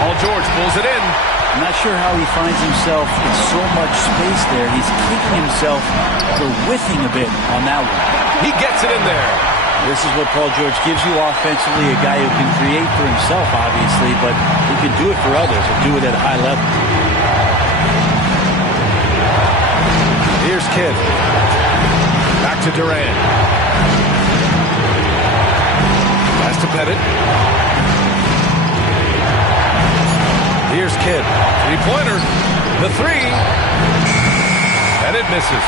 Paul George pulls it in. I'm not sure how he finds himself in so much space there. He's kicking himself for whiffing a bit on that one. He gets it in there. This is what Paul George gives you offensively, a guy who can create for himself, obviously, but he can do it for others and do it at a high level. Here's Kidd. Back to Durant. Pass to Pettit. Here's Kidd. Three-pointer. The three. And it misses.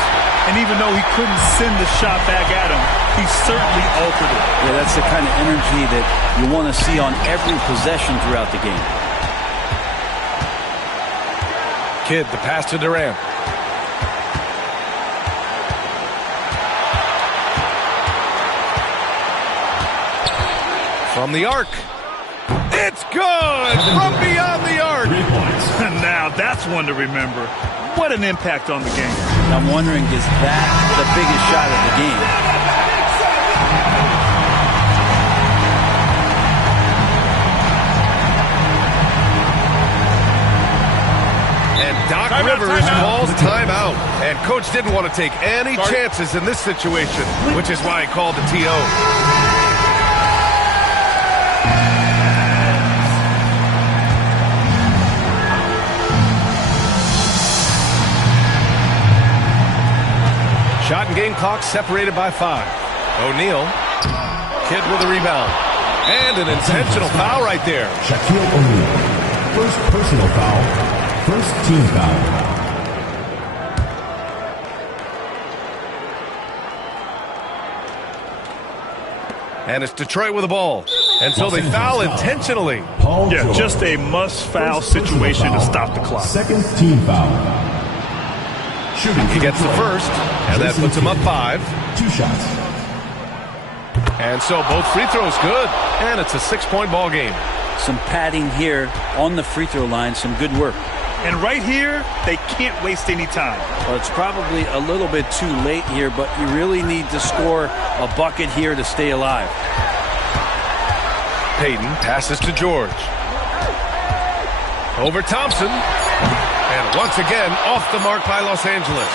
And even though he couldn't send the shot back at him, he certainly altered it. Yeah, that's the kind of energy that you want to see on every possession throughout the game. Kidd, the pass to Durant. From the arc. It's good! From beyond the arc! 3 points. Now that's one to remember. What an impact on the game. I'm wondering, is that the biggest shot of the game? And Doc Rivers calls timeout. And coach didn't want to take any chances in this situation, which is why he called the TO. Shot and game clock separated by 5. O'Neal. Kidd with a rebound. And an intentional foul right there. Shaquille O'Neal. First personal foul. First team foul. And it's Detroit with the ball. And so they foul intentionally. Yeah, just a must-foul situation to stop the clock. Second team foul. He gets the first, and that puts him up 5. 2 shots. And so both free throws good, and it's a 6-point ball game. Some padding here on the free throw line, some good work. And right here, they can't waste any time. Well, it's probably a little bit too late here, but you really need to score a bucket here to stay alive. Payton passes to George. Over Thompson. And once again, off the mark by Los Angeles.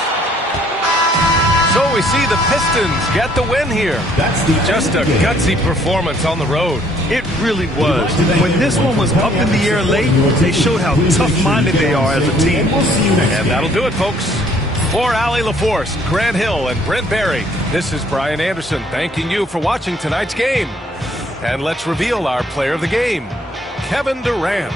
So we see the Pistons get the win here. Just a gutsy performance on the road. It really was. When this one was up in the air late, they showed how tough-minded they are as a team. And that'll do it, folks. For Allie LaForce, Grant Hill, and Brent Barry, this is Brian Anderson thanking you for watching tonight's game. And let's reveal our player of the game, Kevin Durant.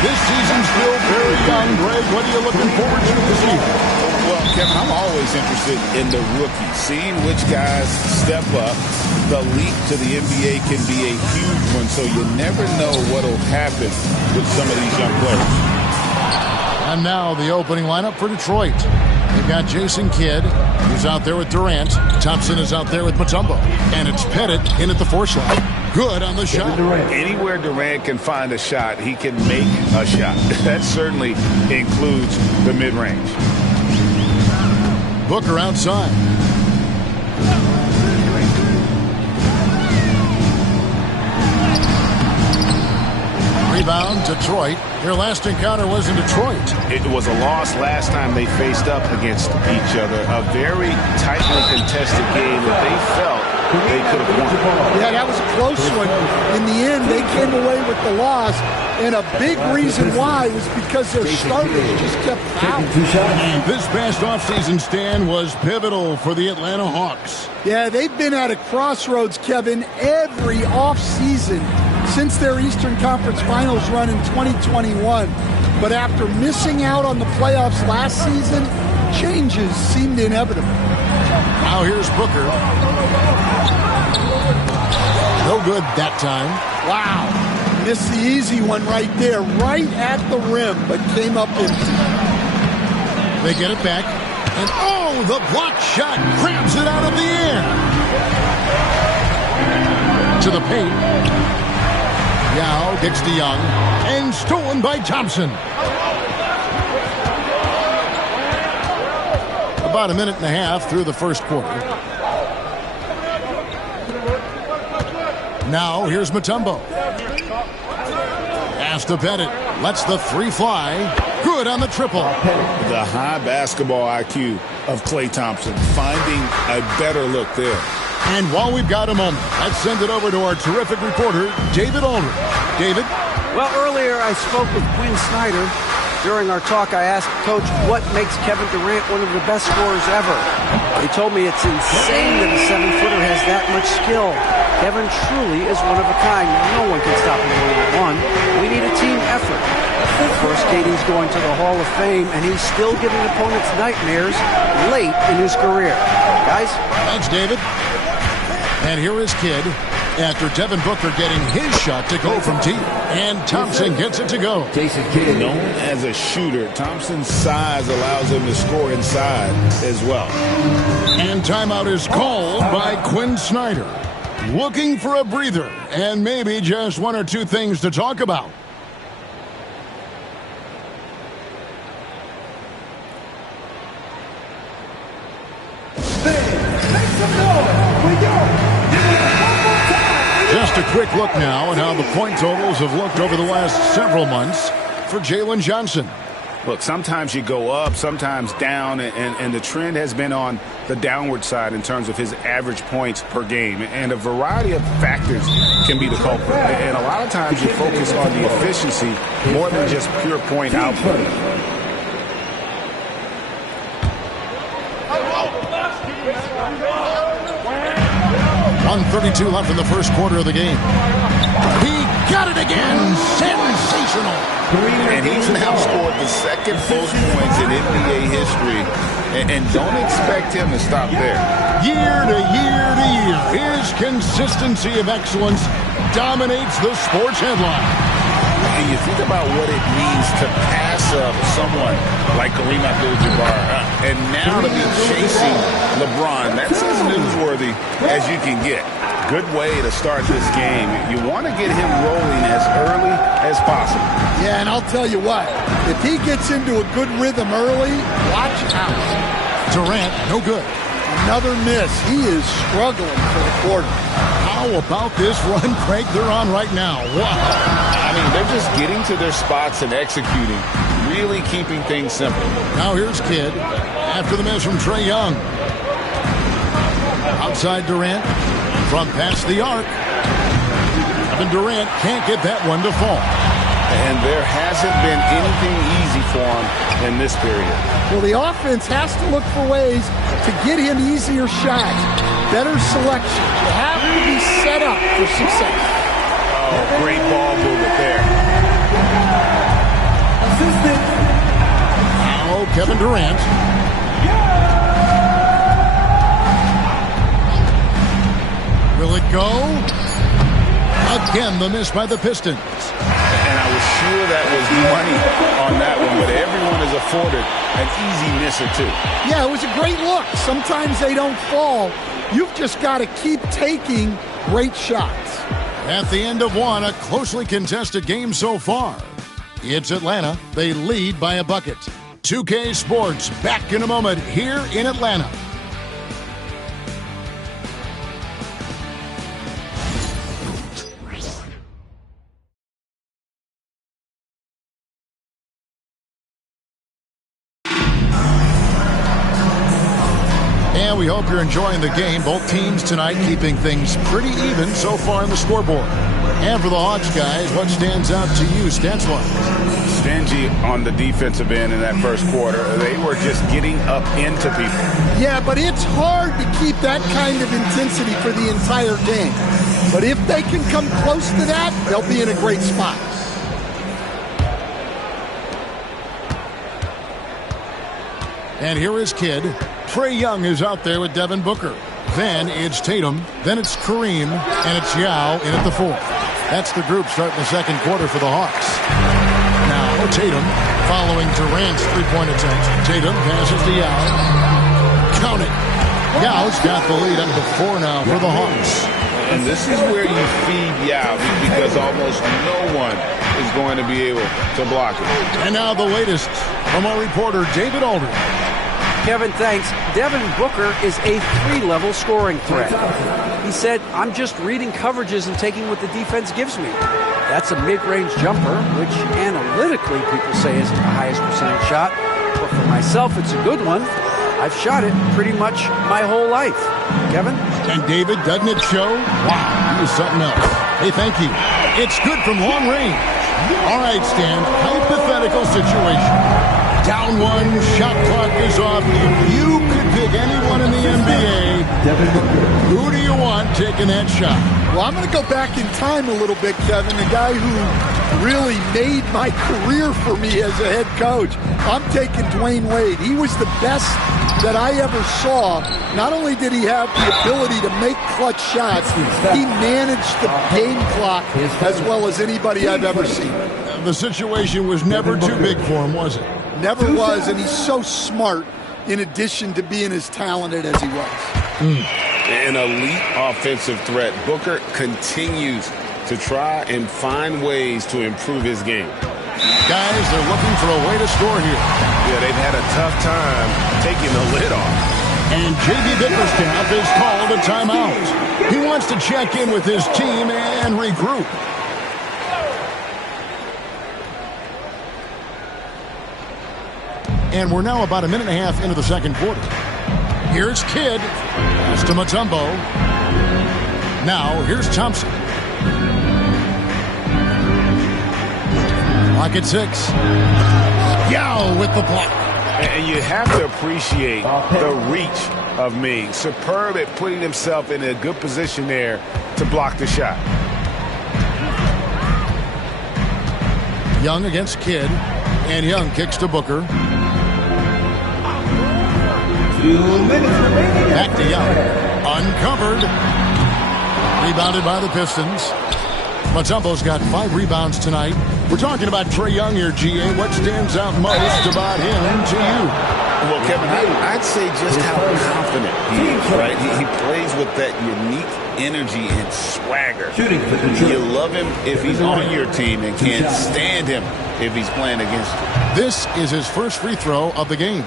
This season's still very young, Greg. What are you looking forward to this year? Well, Kevin, I'm always interested in the rookies, seeing which guys step up. The leap to the NBA can be a huge one, so you never know what will happen with some of these young players. And now the opening lineup for Detroit. They've got Jason Kidd, who's out there with Durant. Thompson is out there with Mutombo. And it's Pettit in at the 4 slot. Good on the shot. Anywhere Durant can find a shot, he can make a shot. That certainly includes the mid-range. Booker outside. Rebound, Detroit. Their last encounter was in Detroit. It was a loss last time they faced up against each other. A very tightly contested game that they felt they could have won. Yeah, that was a close one. In the end, they came away with the loss, and a big reason why was because their starters just kept fouling. This past offseason stand was pivotal for the Atlanta Hawks. Yeah, they've been at a crossroads, Kevin, every offseason since their Eastern Conference Finals run in 2021. But after missing out on the playoffs last season, changes seemed inevitable. Now here's Booker. No good that time. Wow. Missed the easy one right there, right at the rim, but came up empty. They get it back. And oh, the block shot grabs it out of the air. To the paint. Yao gets to Young, and stolen by Thompson. About a minute and a half through the first quarter. Now here's Mutombo. Pass to Pettit. Lets the 3 fly. Good on the triple. The high basketball IQ of Klay Thompson, finding a better look there. And while we've got a moment, let's send it over to our terrific reporter, David Aldridge. David? Well, earlier I spoke with Quinn Snyder. During our talk, I asked Coach what makes Kevin Durant one of the best scorers ever. He told me it's insane that a 7-footer has that much skill. Kevin truly is one of a kind. No one can stop him one-on-one. We need a team effort. Of course, KD's going to the Hall of Fame, and he's still giving opponents nightmares late in his career. Guys? Thanks, David. And here is Kidd after Devin Booker getting his shot to go from deep. And Thompson gets it to go. Jason Kidd, known as a shooter, Thompson's size allows him to score inside as well. And timeout is called by Quinn Snyder. Looking for a breather and maybe just one or two things to talk about. Just a quick look now at how the point totals have looked over the last several months for Jalen Johnson. Look, sometimes you go up, sometimes down, and the trend has been on the downward side in terms of his average points per game. And a variety of factors can be the culprit. And a lot of times you focus on the efficiency more than just pure point output. 1:32 left in the first quarter of the game. He got it again. Sensational. And he's now scored the second most points in NBA history. And don't expect him to stop there. Year to year to year, his consistency of excellence dominates the sports headline. And you think about what it means to pass up someone like Kareem Abdul-Jabbar and now to be chasing LeBron. That's as newsworthy as you can get. Good way to start this game. You want to get him rolling as early as possible. Yeah, and I'll tell you what, if he gets into a good rhythm early, watch out. Durant, no good. Another miss. He is struggling for the quarter. How about this run, Craig, they're on right now? Wow. I mean, they're just getting to their spots and executing, really keeping things simple. Now here's Kidd after the miss from Trae Young. Outside Durant from past the arc. Kevin Durant can't get that one to fall. And there hasn't been anything easy for him in this period. Well, the offense has to look for ways to get him easier shots, better selection. You have to be set up for success. Oh, great ball movement there. Assistant. Now Kevin Durant. Will it go? Again, the miss by the Pistons. And I was sure that was money on that one, but everyone is afforded an easy miss or two. Yeah, it was a great look. Sometimes they don't fall. You've just got to keep taking great shots. At the end of one, a closely contested game so far. It's Atlanta. They lead by a bucket. 2K Sports back in a moment here in Atlanta. And we hope you're enjoying the game. Both teams tonight keeping things pretty even so far in the scoreboard. And for the Hawks guys, what stands out to you stats-wise? Stingy on the defensive end in that first quarter. They were just getting up into people. Yeah, but it's hard to keep that kind of intensity for the entire game. But if they can come close to that, they'll be in a great spot. And here is Kidd. Trae Young is out there with Devin Booker. Then it's Tatum. Then it's Kareem. And it's Yao in at the fourth. That's the group starting the second quarter for the Hawks. Now Tatum following Durant's three-point attempt. Tatum passes to Yao. Count it. Yao's got the lead up to 4 now for the Hawks. And this is where you feed Yao because almost no one is going to be able to block it. And now the latest from our reporter, David Aldridge. Kevin, thanks. Devin Booker is a 3-level scoring threat. He said, I'm just reading coverages and taking what the defense gives me. That's a mid-range jumper, which analytically people say isn't the highest percentage shot. But for myself, it's a good one. I've shot it pretty much my whole life. Kevin? And David, doesn't it show? Wow, he is something else. Hey, thank you. It's good from long range. All right, Stan, hypothetical situation. Down one, shot clock is off. If you could pick anyone in the NBA, who do you want taking that shot? Well, I'm going to go back in time a little bit, Kevin. The guy who really made my career for me as a head coach. I'm taking Dwayne Wade. He was the best that I ever saw. Not only did he have the ability to make clutch shots, he managed the game clock as well as anybody I've ever seen. The situation was never too big for him, was it? Never was, and he's so smart in addition to being as talented as he was. An elite offensive threat. Booker continues to try and find ways to improve his game. Guys, they're looking for a way to score here. Yeah, they've had a tough time taking the lid off. And J.B. Bickerstaff has called a timeout. He wants to check in with his team and regroup. And we're now about a minute and a half into the second quarter. Here's Kidd. Pass to Mutombo. Now, here's Thompson. Lock at 6. Yao with the block. And you have to appreciate the reach of Ming. Superb at putting himself in a good position there to block the shot. Young against Kidd. And Young kicks to Booker. 2 minutes remaining. Back to Young. Uncovered. Rebounded by the Pistons. Mutombo's got 5 rebounds tonight. We're talking about Trae Young here, GA. What stands out most about him to you? Well, Kevin, I'd say just how confident he is, right? He plays with that unique energy and swagger. You love him if he's on your team and can't stand him if he's playing against you. This is his first free throw of the game.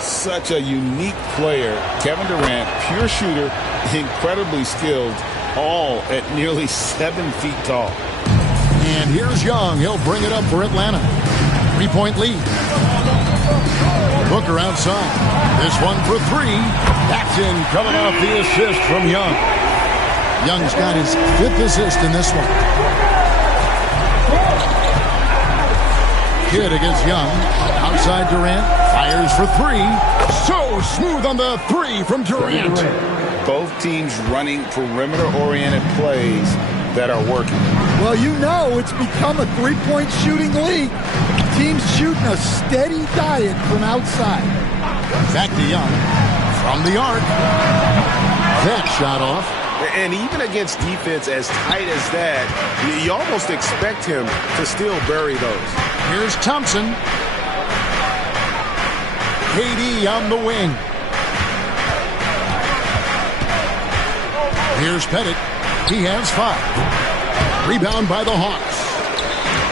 Such a unique player. Kevin Durant, pure shooter, incredibly skilled, all at nearly 7 feet tall. And here's Young. He'll bring it up for Atlanta. 3-point lead. Booker outside. This one for 3. That's in, coming off the assist from Young. Young's got his 5th assist in this one. Kidd against Young. Outside Durant. Fires for 3. So smooth on the 3 from Durant. Both teams running perimeter-oriented plays that are working. Well, you know it's become a 3-point shooting league. Teams shooting a steady diet from outside. Back to Young. From the arc. That shot off. And even against defense as tight as that, you almost expect him to still bury those. Here's Thompson. KD on the wing. Here's Pettit. He has 5. Rebound by the Hawks.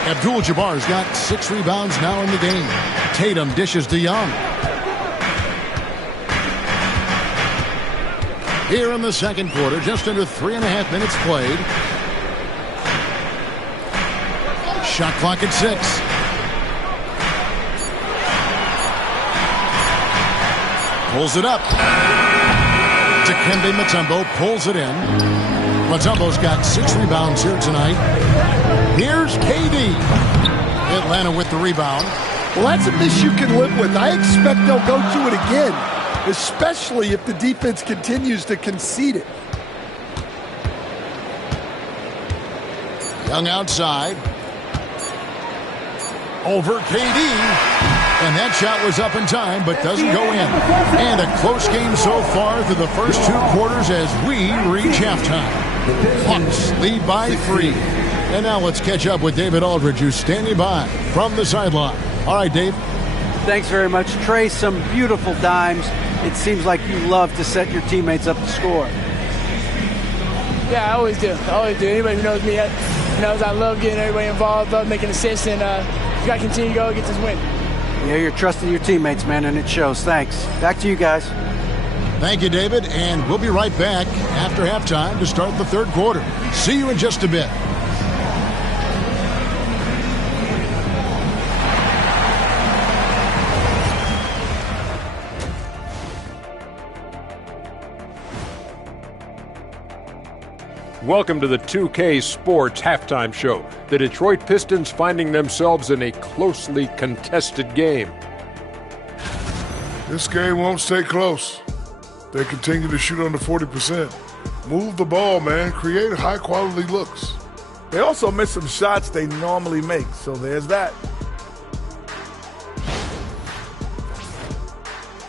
Abdul-Jabbar's got 6 rebounds now in the game. Tatum dishes to Young. Here in the second quarter, just under 3.5 minutes played. Shot clock at 6. Pulls it up. Dikembe Mutombo pulls it in. Mutombo's got 6 rebounds here tonight. Here's KD. Atlanta with the rebound. Well, that's a miss you can live with. I expect they'll go to it again, especially if the defense continues to concede it. Young outside. Over KD. And that shot was up in time, but doesn't go in. And a close game so far through the first 2 quarters as we reach halftime. Hawks lead by 3. And now let's catch up with David Aldridge, who's standing by from the sideline. All right, Dave. Thanks very much, Trae. Some beautiful dimes. It seems like you love to set your teammates up to score. Yeah, I always do. Anybody who knows me knows I love getting everybody involved, love making assists, and you got to continue to go get this win. Yeah, you're trusting your teammates, man, and it shows. Thanks. Back to you guys. Thank you, David, and we'll be right back after halftime to start the third quarter. See you in just a bit. Welcome to the 2K Sports Halftime Show. The Detroit Pistons finding themselves in a closely contested game. This game won't stay close. They continue to shoot under 40%. Move the ball, man. Create high-quality looks. They also miss some shots they normally make, so there's that.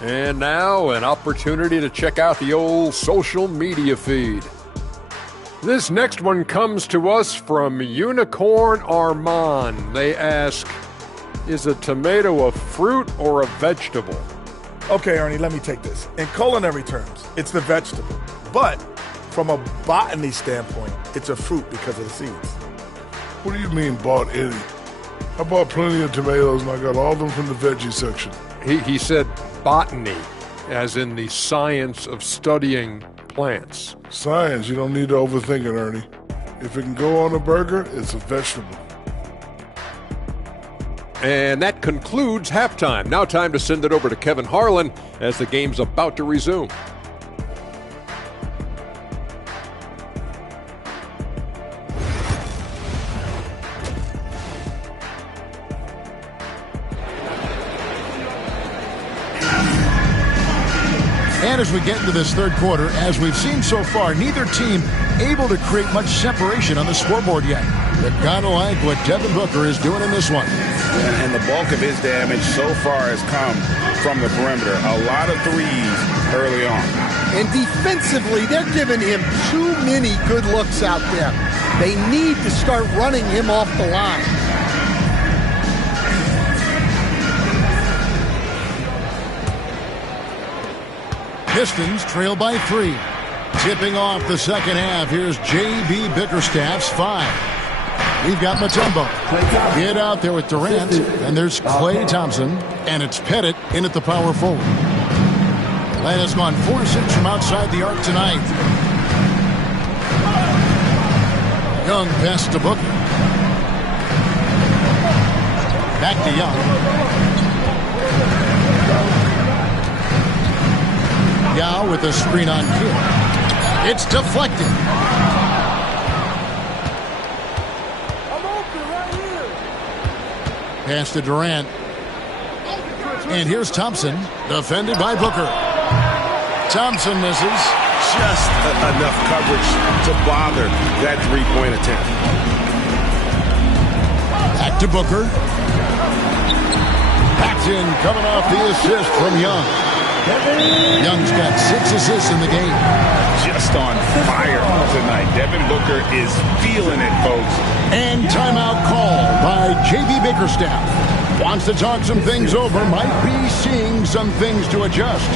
And now an opportunity to check out the old social media feed. This next one comes to us from Unicorn Armand. They ask, is a tomato a fruit or a vegetable? Okay, Ernie, let me take this. In culinary terms, it's the vegetable. But from a botany standpoint, it's a fruit because of the seeds. What do you mean, bought any? I bought plenty of tomatoes, and I got all of them from the veggie section. He said botany, as in the science of studying plants. Science, you don't need to overthink it, Ernie. If it can go on a burger, it's a vegetable. And that concludes halftime. Now time to send it over to Kevin Harlan as the game's about to resume. And as we get into this third quarter, as we've seen so far, neither team able to create much separation on the scoreboard yet. But gotta like what Devin Booker is doing in this one. And the bulk of his damage so far has come from the perimeter. A lot of threes early on. And defensively, they're giving him too many good looks out there. They need to start running him off the line. Pistons trail by 3. Tipping off the second half, here's J.B. Bickerstaff's 5. We've got Mutombo. Get out there with Durant, and there's Klay Thompson, and it's Pettit in at the power forward. Atlanta's gone 4-6 from outside the arc tonight. Young pass to Booker. Back to Young. Yao with a screen on Kidd. It's deflected. Pass to Durant. And here's Thompson, defended by Booker. Thompson misses. Just enough coverage to bother that three-point attempt. Back to Booker. Paxton coming off the assist from Young. Young's got 6 assists in the game. Just on fire tonight. Devin Booker is feeling it, folks. And timeout called by J.B. Bickerstaff. Wants to talk some things over. Might be seeing some things to adjust.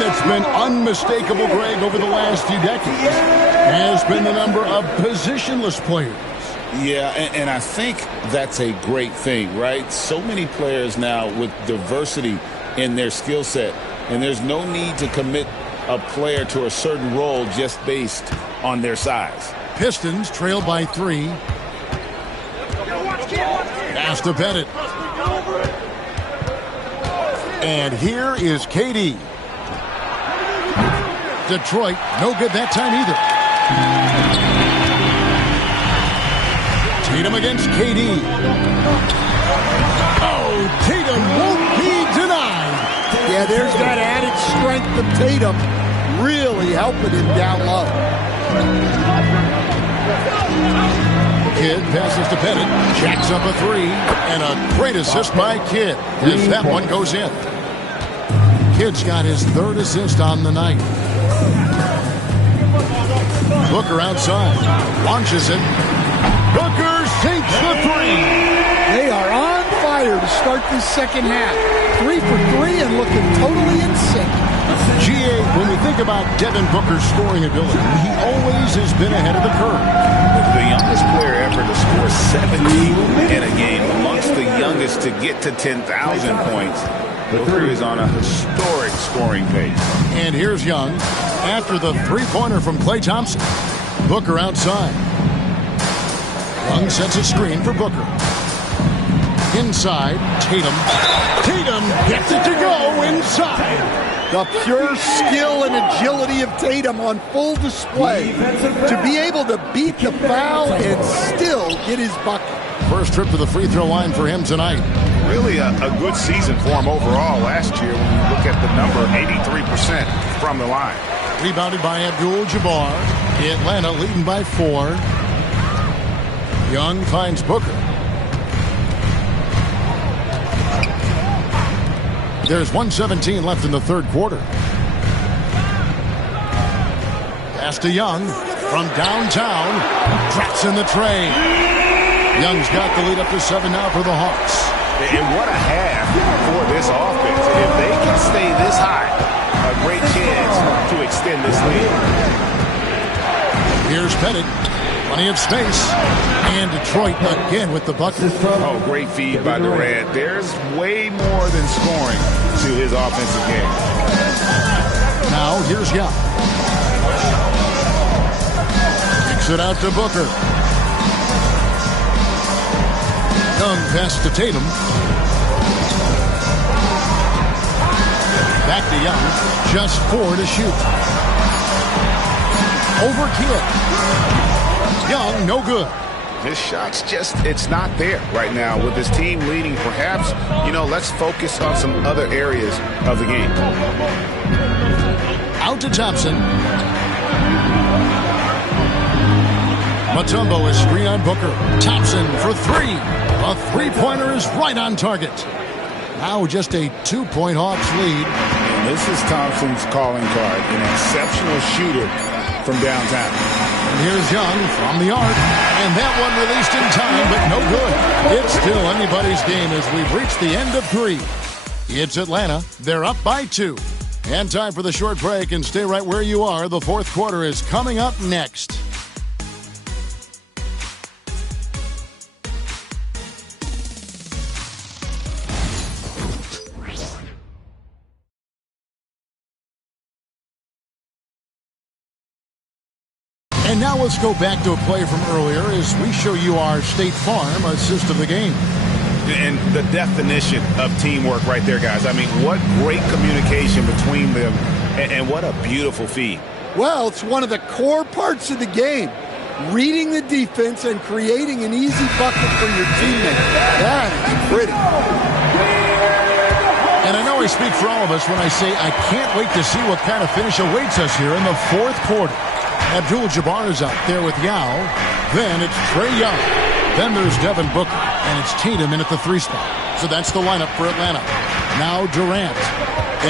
That's been unmistakable, Greg, over the last few decades has been the number of positionless players. Yeah, and I think that's a great thing, right? So many players now with diversity in their skill set, and there's no need to commit a player to a certain role just based on their size. Pistons trail by 3. Pass to Pettit. And here is KD. Detroit, no good that time either. Tatum against KD. Tatum won't be denied. Yeah, there's that added strength of Tatum really helping him down low. Kidd passes to Pettit, jacks up a three, and a great assist by Kidd as that one goes in. Kidd's got his third assist on the night. Booker outside, launches it. Booker sinks the three. They are on fire to start this second half. 3 for 3 and looking totally in sync. GA, when we think about Devin Booker's scoring ability, he always has been ahead of the curve. The youngest player ever to score 70 in a game, amongst the youngest to get to 10,000 points. Booker is on a historic scoring pace. And here's Young after the three-pointer from Klay Thompson. Booker outside. Young sets a screen for Booker. Inside, Tatum. Tatum gets it to go inside. The pure skill and agility of Tatum on full display to be able to beat the foul and still get his bucket. First trip to the free throw line for him tonight. Really a good season for him overall last year when you look at the number, 83% from the line. Rebounded by Abdul-Jabbar. Atlanta leading by 4. Young finds Booker. There's 1:17 left in the third quarter. Pass to Young from downtown. Drops in the tray. Young's got the lead up to 7 now for the Hawks. And what a half for this offense. If they can stay this high, a great chance to extend this lead. Here's Pettit. Plenty of space. And Detroit again with the bucket. Oh, great feed by Durant. There's way more than scoring to his offensive game. Now here's Young. Kicks it out to Booker. Young pass to Tatum. Back to Young. Just 4 to shoot. Over Kidd. Young, no good. His shot's just, it's not there right now with his team leading. Perhaps, let's focus on some other areas of the game. Out to Thompson. Mutombo is screen on Booker. Thompson for 3. A three-pointer is right on target. Now just a 2-point Hawks lead. And this is Thompson's calling card. An exceptional shooter from downtown. And here's Young from the arc. And that one released in time, but no good. It's still anybody's game as we've reached the end of 3. It's Atlanta. They're up by 2. And time for the short break, and stay right where you are. The fourth quarter is coming up next. And now let's go back to a play from earlier as we show you our State Farm assist of the game. And the definition of teamwork right there, guys. I mean, what great communication between them, and what a beautiful feed. Well, it's one of the core parts of the game. Reading the defense and creating an easy bucket for your teammate. That is pretty. And I know I speak for all of us when I say I can't wait to see what kind of finish awaits us here in the fourth quarter. Abdul-Jabbar is out there with Yao. Then it's Trae Young. Then there's Devin Booker. And it's Tatum in at the 3 spot. So that's the lineup for Atlanta. Now Durant.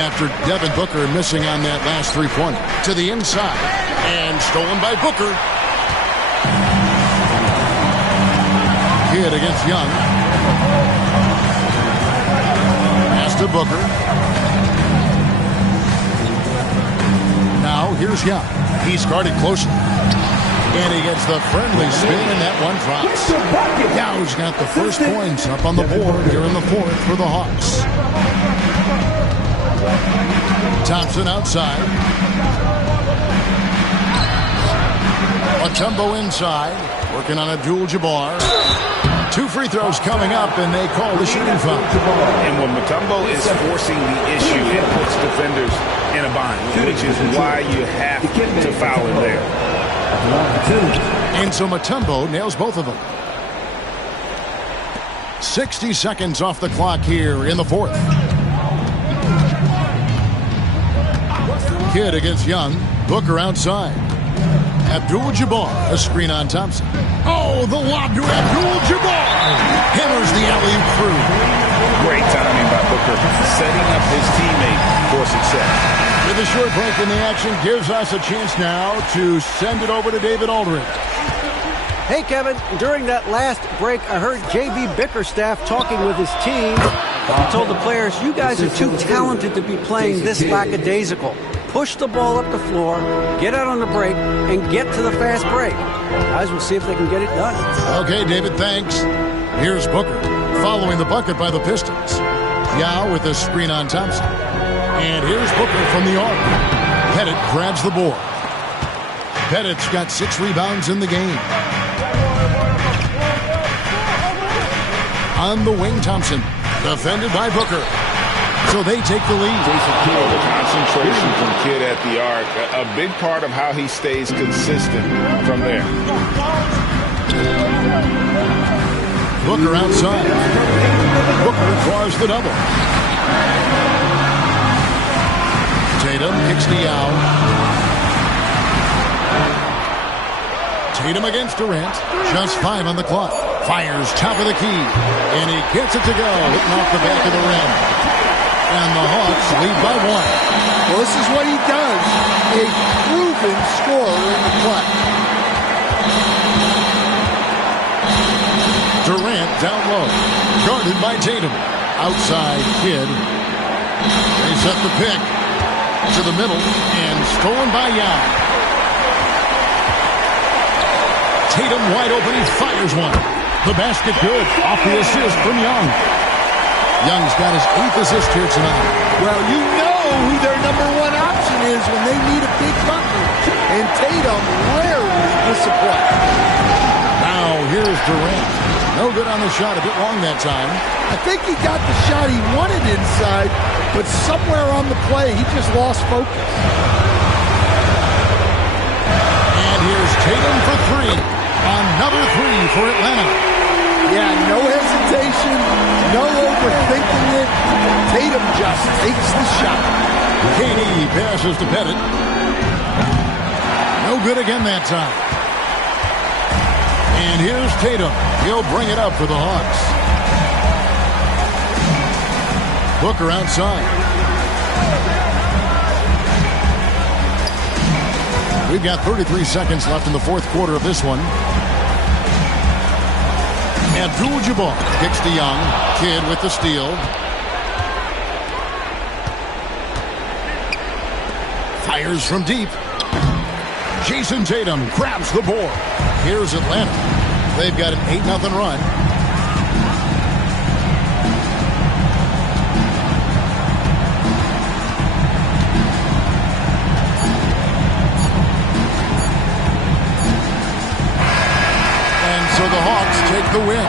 After Devin Booker missing on that last 3-pointer. To the inside. And stolen by Booker. Kidd against Young. Pass to Booker. Now here's Young. He's guarded closely. And he gets the friendly spin, and that one drops. Yao's got the first points up on the board here in the fourth for the Hawks. Thompson outside. Mutombo inside. Working on Abdul-Jabbar. 2 free throws coming up, and they call the shooting foul. And when Mutombo is forcing the issue, it puts defenders in a bind, which is why you have to foul him there. And so Mutombo nails both of them. 60 seconds off the clock here in the fourth. Kidd against Young. Booker outside. Abdul-Jabbar, a screen on Thompson. Oh, the lob to Abdul-Jabbar. Hammers the alley-oop through. Great timing by Booker, setting up his teammate for success. With a short break in the action, gives us a chance now to send it over to David Aldridge. Hey, Kevin, during that last break, I heard J.B. Bickerstaff talking with his team. He told the players, you guys are too talented to be playing this lackadaisical. Push the ball up the floor, get out on the break, and get to the fast break. Guys, we'll see if they can get it done. Okay, David, thanks. Here's Booker, following the bucket by the Pistons. Yao with a screen on Thompson. And here's Booker from the arc. Pettit grabs the board. Pettit's got 6 rebounds in the game. On the wing, Thompson, defended by Booker. So they take the lead. The concentration from Kidd at the arc, a big part of how he stays consistent from there. Booker outside. Booker draws the double. Tatum kicks the out. Tatum against Durant. Just 5 on the clock. Fires top of the key. And he gets it to go. Hitting off the back of the rim. And the Hawks lead by 1. Well, this is what he does. A proven scorer in the clutch. Durant down low. Guarded by Tatum. Outside Kidd. They set the pick to the middle and stolen by Yao. Tatum wide open. He fires one. The basket good. Off the assist from Young. Young's got his 8th assist here tonight. Well, you know who their number 1 option is when they need a big bucket. And Tatum rarely disappoints. Now here's Durant. No good on the shot. A bit long that time. I think he got the shot he wanted inside, but somewhere on the play, he just lost focus. And here's Tatum for 3. Another 3 for Atlanta. Yeah, no hesitation, no overthinking it. Tatum just takes the shot. KD passes to Pettit. No good again that time. And here's Tatum. He'll bring it up for the Hawks. Booker outside. We've got 33 seconds left in the fourth quarter of this one. Abdul-Jabbar kicks to Young. Kidd with the steal. Fires from deep. Jason Tatum grabs the board. Here's Atlanta. They've got an 8-0 run. And so the Hawks take the win.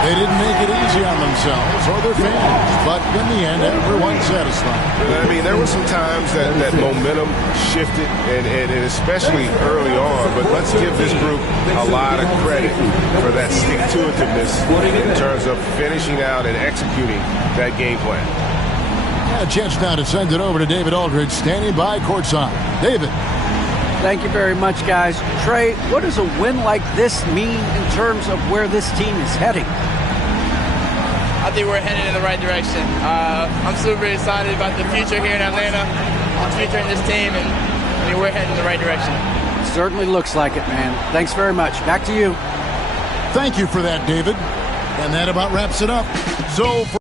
They didn't make it easy on themselves or their fans, but in the end, everyone's satisfied. I mean, there were some times that momentum shifted, and especially early on, but let's give this group a lot of credit for that stick-to-itiveness in terms of finishing out and executing that game plan. A chance now to send it over to David Aldridge, standing by courtside. David. Thank you very much, guys. Trey, what does a win like this mean in terms of where this team is heading? I think we're heading in the right direction. I'm super excited about the future here in Atlanta, the future in this team, and I mean, we're heading in the right direction. Certainly looks like it, man. Thanks very much. Back to you. Thank you for that, David. And that about wraps it up. So for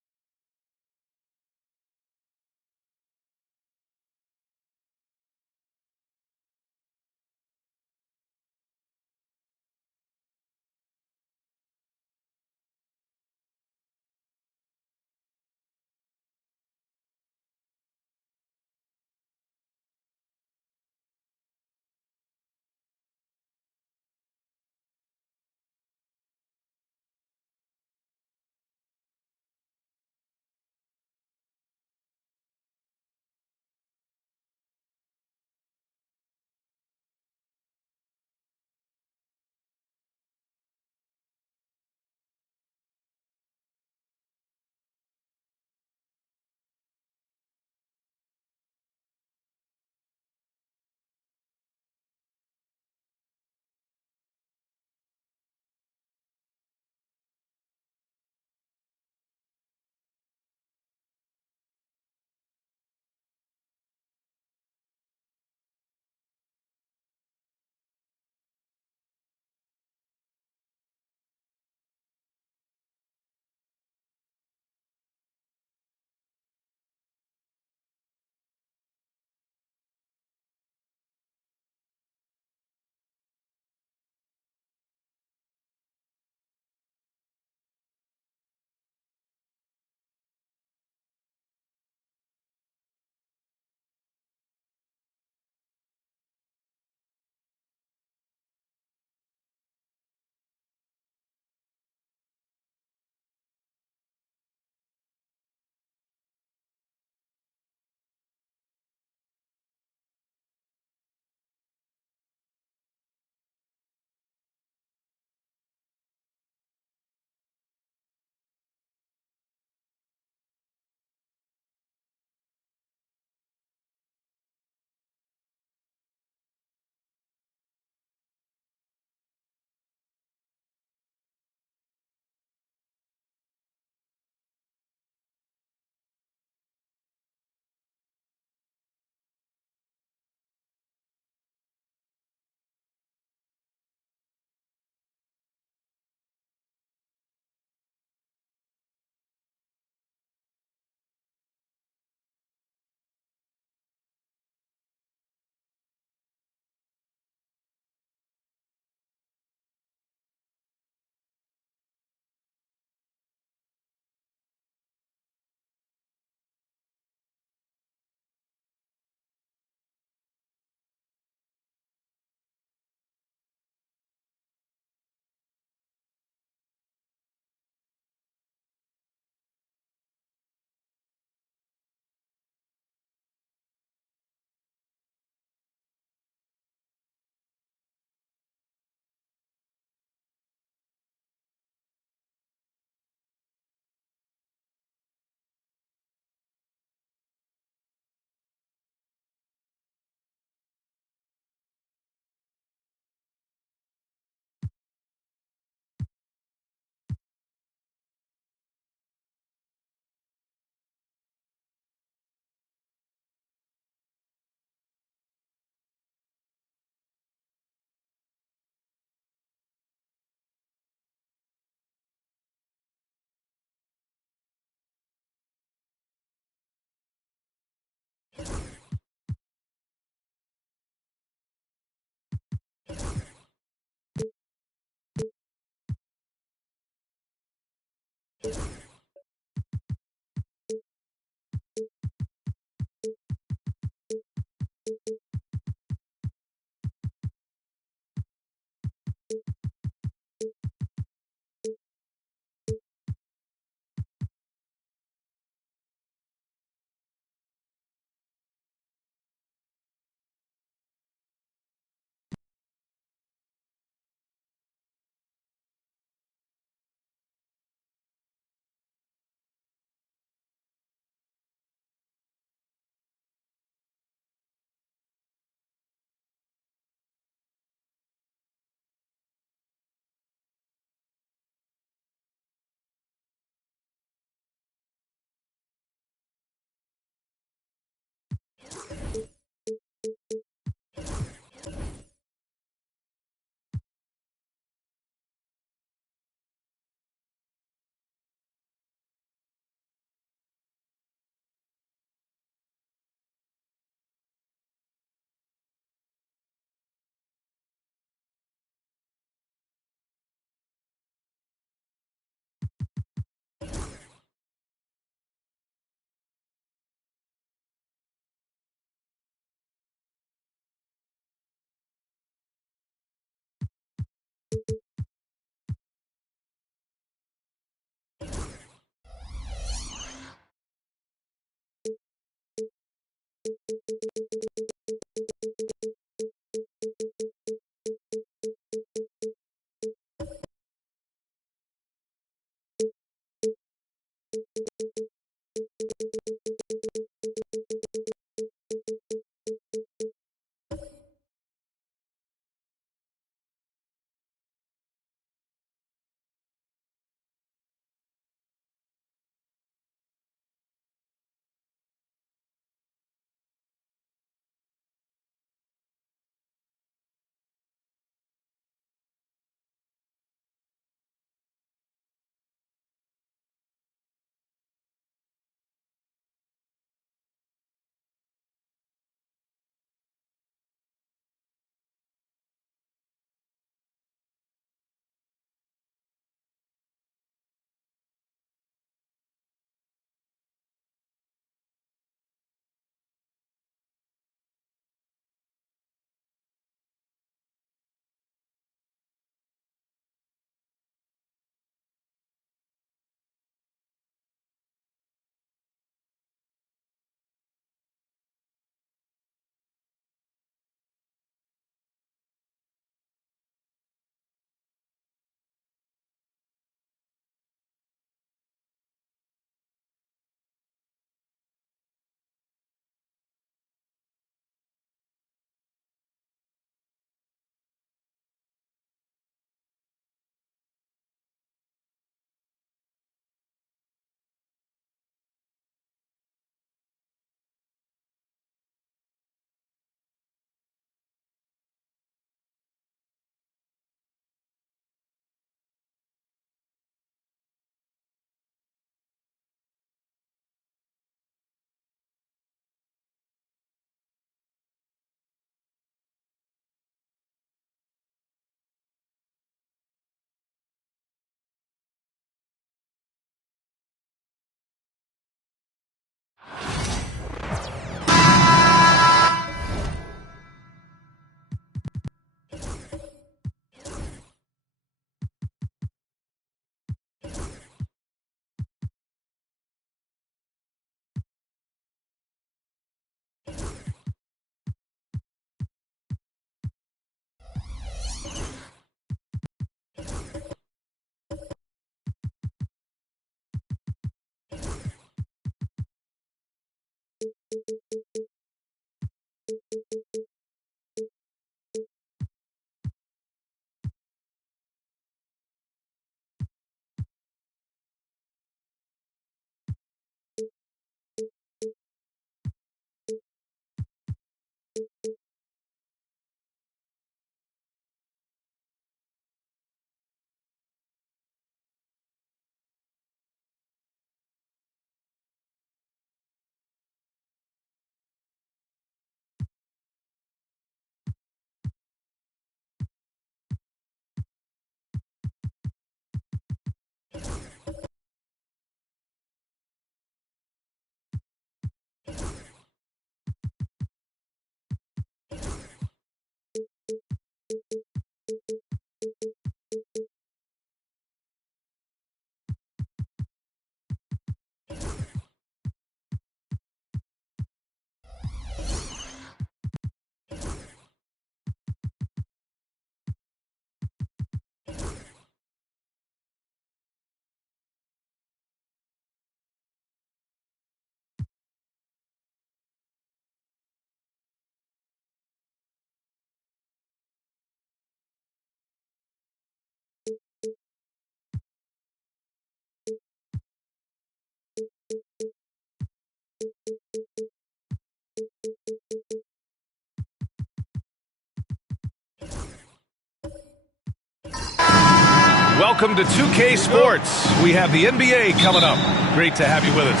Welcome to 2K Sports. We have the NBA coming up. Great to have you with us.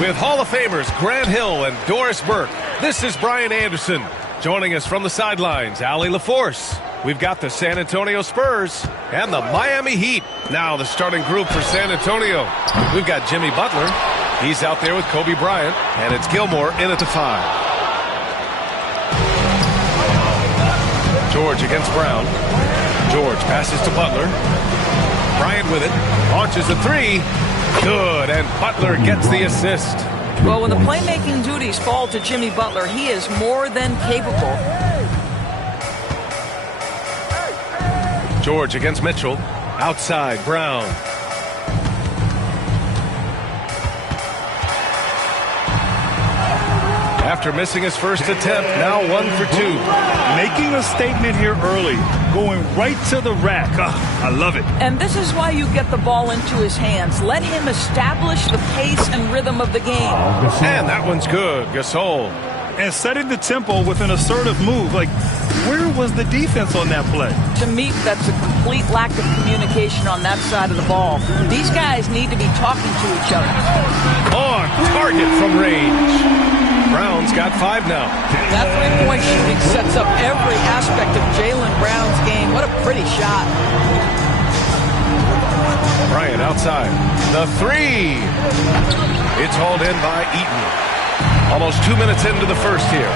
With Hall of Famers Grant Hill and Doris Burke, this is Brian Anderson. Joining us from the sidelines, Allie LaForce. We've got the San Antonio Spurs and the Miami Heat. Now the starting group for San Antonio. We've got Jimmy Butler. He's out there with Kobe Bryant. And it's Gilmore in at the 5. George against Brown. George passes to Butler. Bryant with it. Launches a 3. Good. And Butler gets the assist. Well, when the playmaking duties fall to Jimmy Butler, he is more than capable. George against Mitchell. Outside, Brown. After missing his first attempt, now 1 for 2. Making a statement here early. Going right to the rack. I love it. And this is why you get the ball into his hands. Let him establish the pace and rhythm of the game. And that one's good. Gasol. And setting the tempo with an assertive move. Like, where was the defense on that play? To me, that's a complete lack of communication on that side of the ball. These guys need to be talking to each other. On target from range. Brown's got 5 now. That three-point shooting sets up every aspect of Jaylen Brown's game. What a pretty shot. Bryant outside. The 3. It's hauled in by Eaton. Almost 2 minutes into the first here.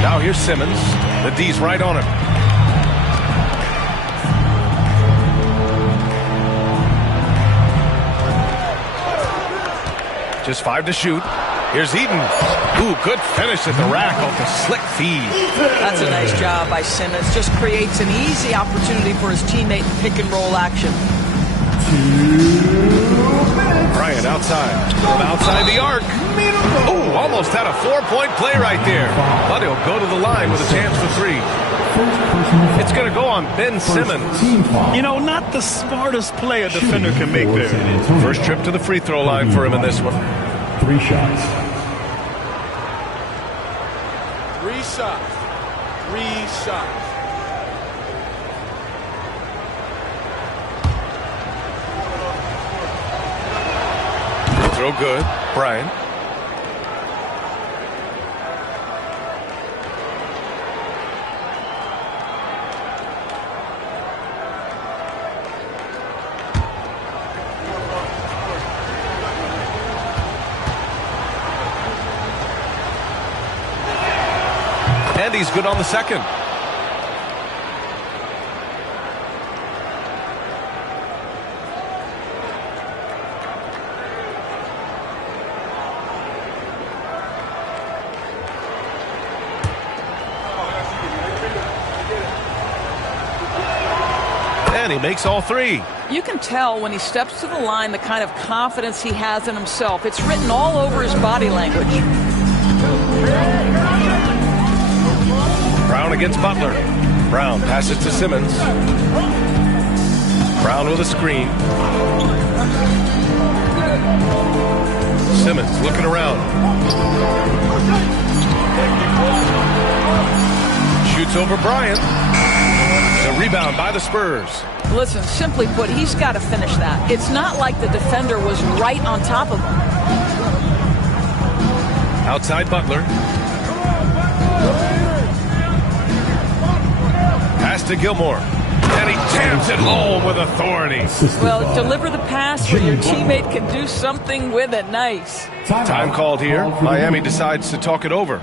Now here's Simmons. The D's right on him. Just 5 to shoot. Here's Eaton. Ooh, good finish at the rack off the slick feed. That's a nice job by Simmons. Just creates an easy opportunity for his teammate in pick-and-roll action. Bryant outside. From outside the arc. Ooh, almost had a 4-point play right there. But he'll go to the line with a chance for 3. It's going to go on Ben Simmons. You know, not the smartest play a defender can make there. First trip to the free throw line for him in this one. 3 shots. 3 shots. 3 shots. Throw good. Bryant. And he's good on the second. And he makes all 3. You can tell when he steps to the line the kind of confidence he has in himself. It's written all over his body language. Brown against Butler. Brown passes to Simmons. Brown with a screen. Simmons looking around. Shoots over Bryant. The rebound by the Spurs. Listen, simply put, he's got to finish that. It's not like the defender was right on top of him. Outside Butler. Pass to Gilmore. And he jams it home with authority. Well, deliver the pass where your teammate can do something with it. Nice. Time called here. Miami decides to talk it over.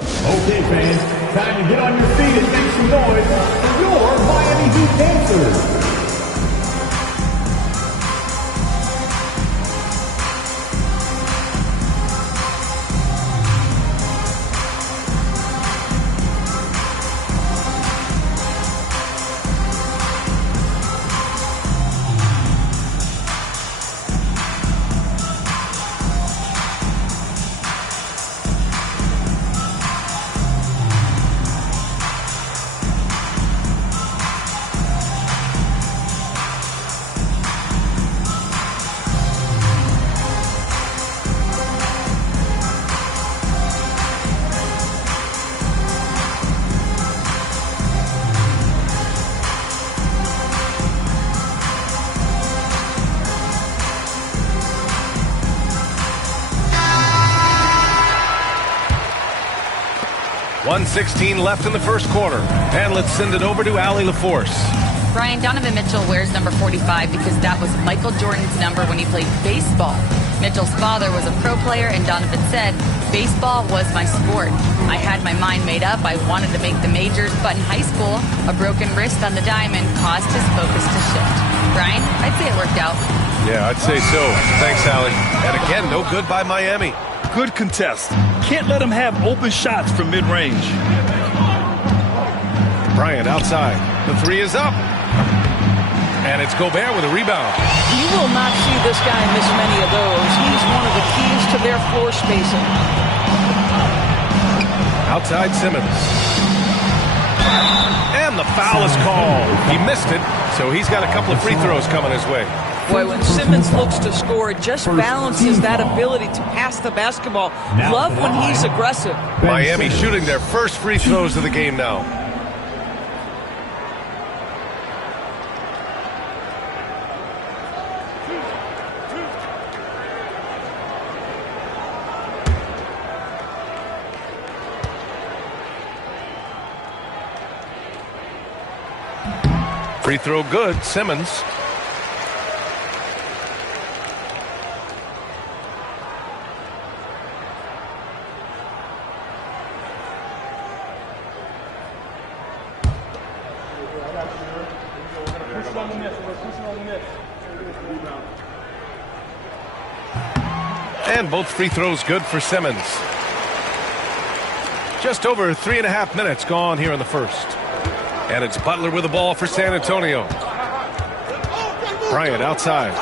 Okay, fans, time to get on your feet and make some noise for your Miami Heat dancers. 1:16 left in the first quarter. And let's send it over to Allie LaForce. Brian, Donovan Mitchell wears number 45 because that was Michael Jordan's number when he played baseball. Mitchell's father was a pro player, and Donovan said, "Baseball was my sport. I had my mind made up. I wanted to make the majors, but in high school, a broken wrist on the diamond caused his focus to shift." Brian, I'd say it worked out. Yeah, I'd say so. Thanks, Allie. And again, no good by Miami. Good contest. Can't let him have open shots from mid-range. Bryant outside. The three is up. And it's Gobert with a rebound. You will not see this guy miss many of those. He's one of the keys to their floor spacing. Outside Simmons. And the foul is called. He missed it, so he's got a couple of free throws coming his way. Boy, when Simmons looks to score, it just balances that ability to pass the basketball. Love when he's aggressive. Miami shooting their first free throws of the game now. Free throw good, Simmons. And both free throws good for Simmons. Just over 3.5 minutes gone here in the first. And it's Butler with the ball for San Antonio. Bryant outside.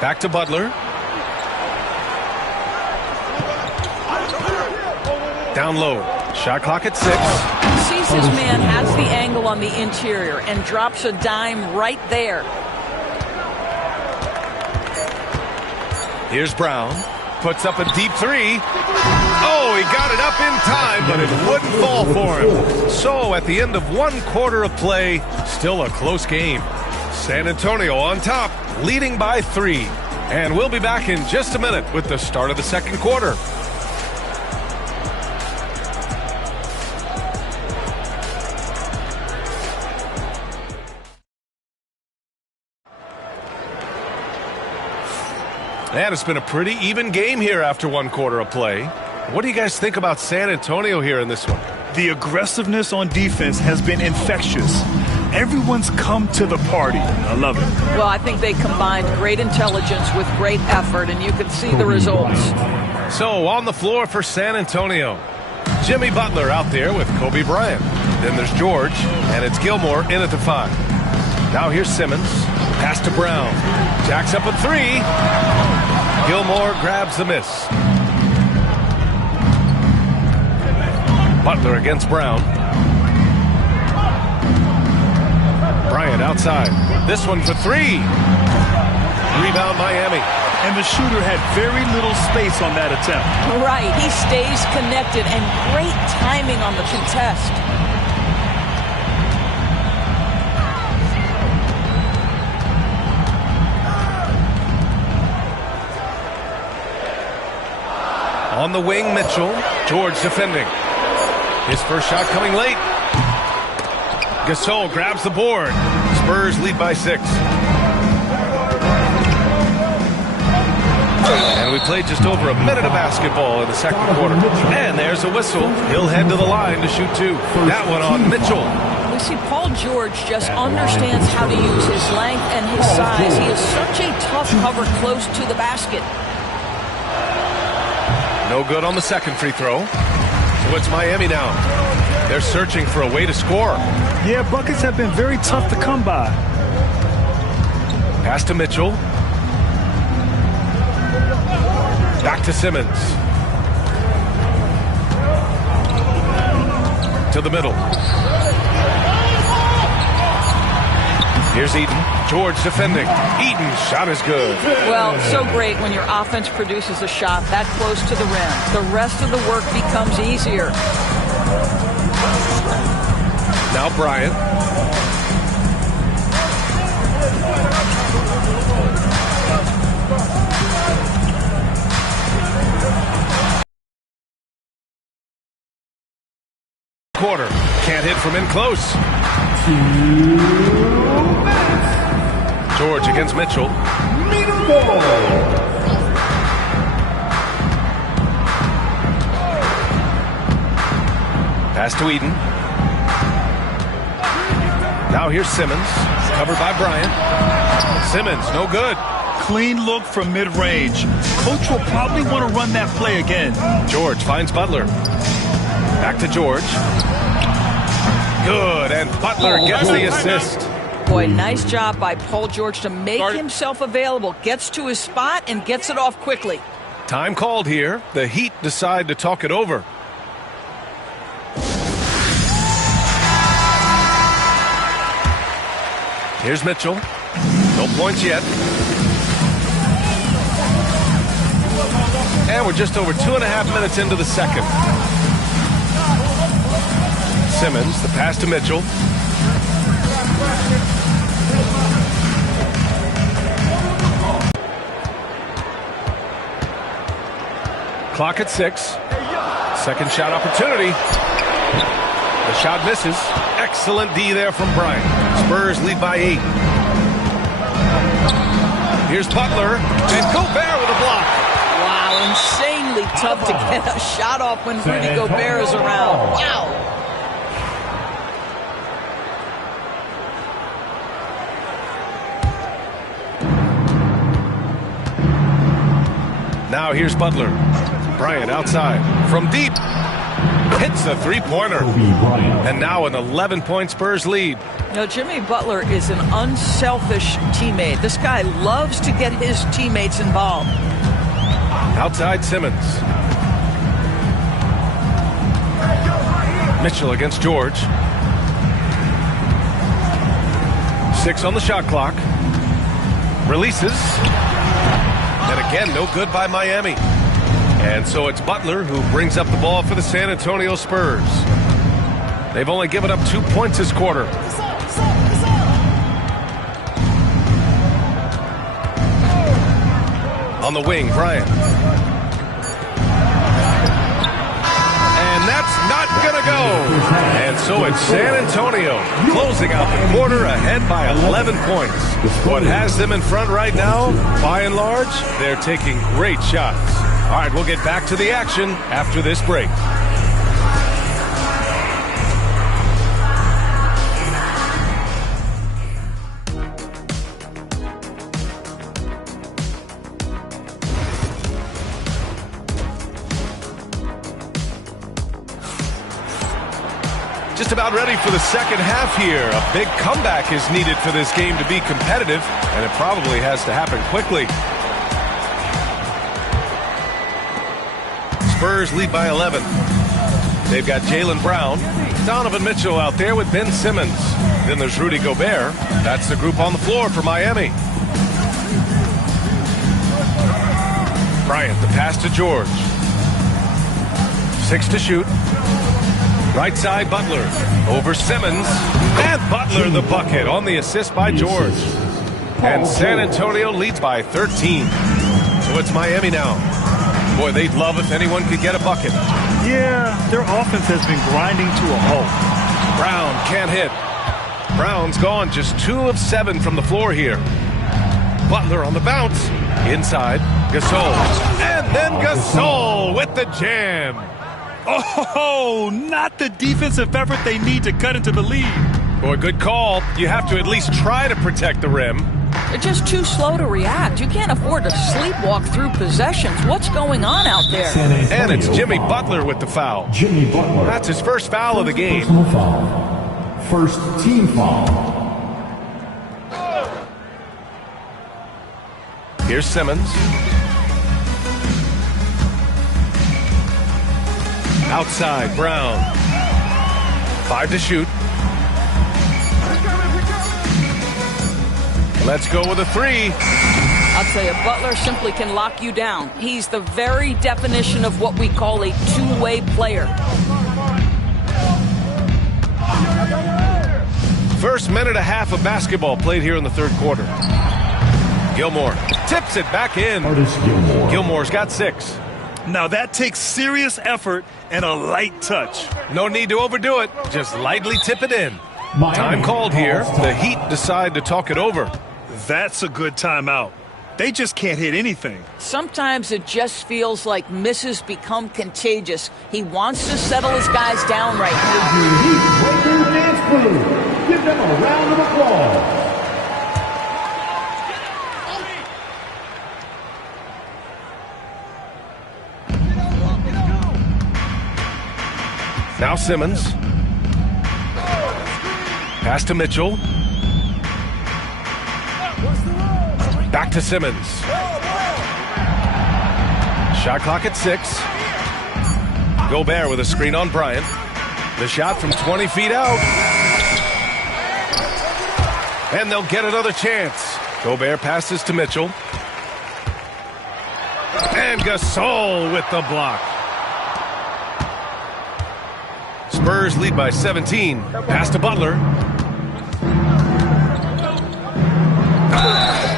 Back to Butler. Down low. Shot clock at 6. Sees his man has the angle on the interior and drops a dime right there. Here's Brown. Puts up a deep three. Oh, he got it up in time, but it wouldn't fall for him. So at the end of 1 quarter of play, still a close game. San Antonio on top, leading by 3. And we'll be back in just a minute with the start of the second quarter. And it's been a pretty even game here after 1 quarter of play. What do you guys think about San Antonio here in this one? The aggressiveness on defense has been infectious. Everyone's come to the party. I love it. Well, I think they combined great intelligence with great effort, and you can see the results. So on the floor for San Antonio, Jimmy Butler out there with Kobe Bryant. Then there's George, and it's Gilmore in at the 5. Now here's Simmons. Pass to Brown. Jacks up a 3. Gilmore grabs the miss. Butler against Brown. Bryant outside. This one for 3. Rebound Miami. And the shooter had very little space on that attempt. Right. He stays connected and great timing on the contest. On the wing, Mitchell. George defending. His first shot coming late. Gasol grabs the board. Spurs lead by 6. And we played just over a minute of basketball in the second quarter. And there's a whistle. He'll head to the line to shoot 2. That one on Mitchell. We see Paul George just understands how to use his length and his size. He is such a tough cover close to the basket. No good on the second free throw. So it's Miami now. They're searching for a way to score. Yeah, buckets have been very tough to come by. Pass to Mitchell. Back to Simmons. To the middle. Here's Eaton. George defending. Eaton's shot is good. Well, so great when your offense produces a shot that close to the rim. The rest of the work becomes easier. Now Bryant. quarter. Can't hit from in close. George against Mitchell. Pass to Eden. Now here's Simmons, covered by Bryant. Simmons, no good. Clean look from mid-range. Coach will probably want to run that play again. George finds Butler. Back to George. Good, and Butler gets the assist. Boy, nice job by Paul George to make himself available. Gets to his spot and gets it off quickly. Time called here. The Heat decide to talk it over. Here's Mitchell. No points yet. And we're just over 2.5 minutes into the second. Simmons, the pass to Mitchell. Clock at 6. Second shot opportunity. The shot misses. Excellent D there from Bryant. Spurs lead by 8. Here's Butler. And Gobert with a block. Wow, insanely tough to get a shot off when Rudy Gobert is around. Wow. Now here's Butler. Bryant outside. From deep. Hits a three-pointer. And now an 11-point Spurs lead. You know, Jimmy Butler is an unselfish teammate. This guy loves to get his teammates involved. Outside Simmons. Mitchell against George. 6 on the shot clock. Releases. And again, no good by Miami. And so it's Butler who brings up the ball for the San Antonio Spurs. They've only given up 2 points this quarter. On the wing, Bryant. And that's not gonna go. And so it's San Antonio closing out the quarter ahead by 11 points. What has them in front right now, by and large, they're taking great shots. All right, we'll get back to the action after this break. Just about ready for the second half here. A big comeback is needed for this game to be competitive, and it probably has to happen quickly. Spurs lead by 11. They've got Jaylen Brown, Donovan Mitchell out there with Ben Simmons. Then there's Rudy Gobert. That's the group on the floor for Miami. Bryant, the pass to George. 6 to shoot. Right side, Butler. Over Simmons. And Butler the bucket on the assist by George. And San Antonio leads by 13. So it's Miami now. Boy, they'd love if anyone could get a bucket. Yeah, their offense has been grinding to a halt. Brown can't hit. Brown's gone just 2 of 7 from the floor here. Butler on the bounce. Inside, Gasol. And then Gasol with the jam. Oh, not the defensive effort they need to cut into the lead. Boy, good call. You have to at least try to protect the rim. They're just too slow to react. You can't afford to sleepwalk through possessions. What's going on out there? And it's Jimmy Butler with the foul. Jimmy Butler. That's his first foul of the game. Personal foul. First team foul. Here's Simmons. Outside, Brown. 5 to shoot. Let's go with a 3. I'll tell you, Butler simply can lock you down. He's the very definition of what we call a two-way player. First minute and a half of basketball played here in the third quarter. Gilmore tips it back in. Gilmore. Gilmore's got 6. Now that takes serious effort and a light touch. No need to overdo it. Just lightly tip it in. Time called here. The Heat decide to talk it over. That's a good timeout. They just can't hit anything. Sometimes it just feels like misses become contagious. He wants to settle his guys down right now. Dance crew, give them a round of applause. Now Simmons. Pass to Mitchell. Back to Simmons. Shot clock at 6. Gobert with a screen on Bryant. The shot from 20 feet out. And they'll get another chance. Gobert passes to Mitchell. And Gasol with the block. Spurs lead by 17. Pass to Butler.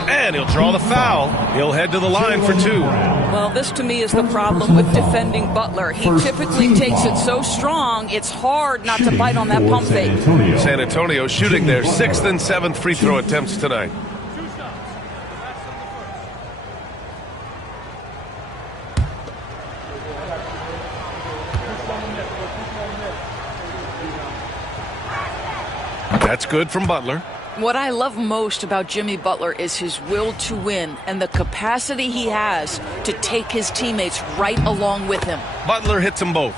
And he'll draw the foul. He'll head to the line for 2. Well, this to me is the problem with defending Butler. He typically takes it so strong, it's hard not to bite on that pump fake. San Antonio shooting their 6th and 7th free throw attempts tonight. That's good from Butler. What I love most about Jimmy Butler is his will to win and the capacity he has to take his teammates right along with him. Butler hits them both.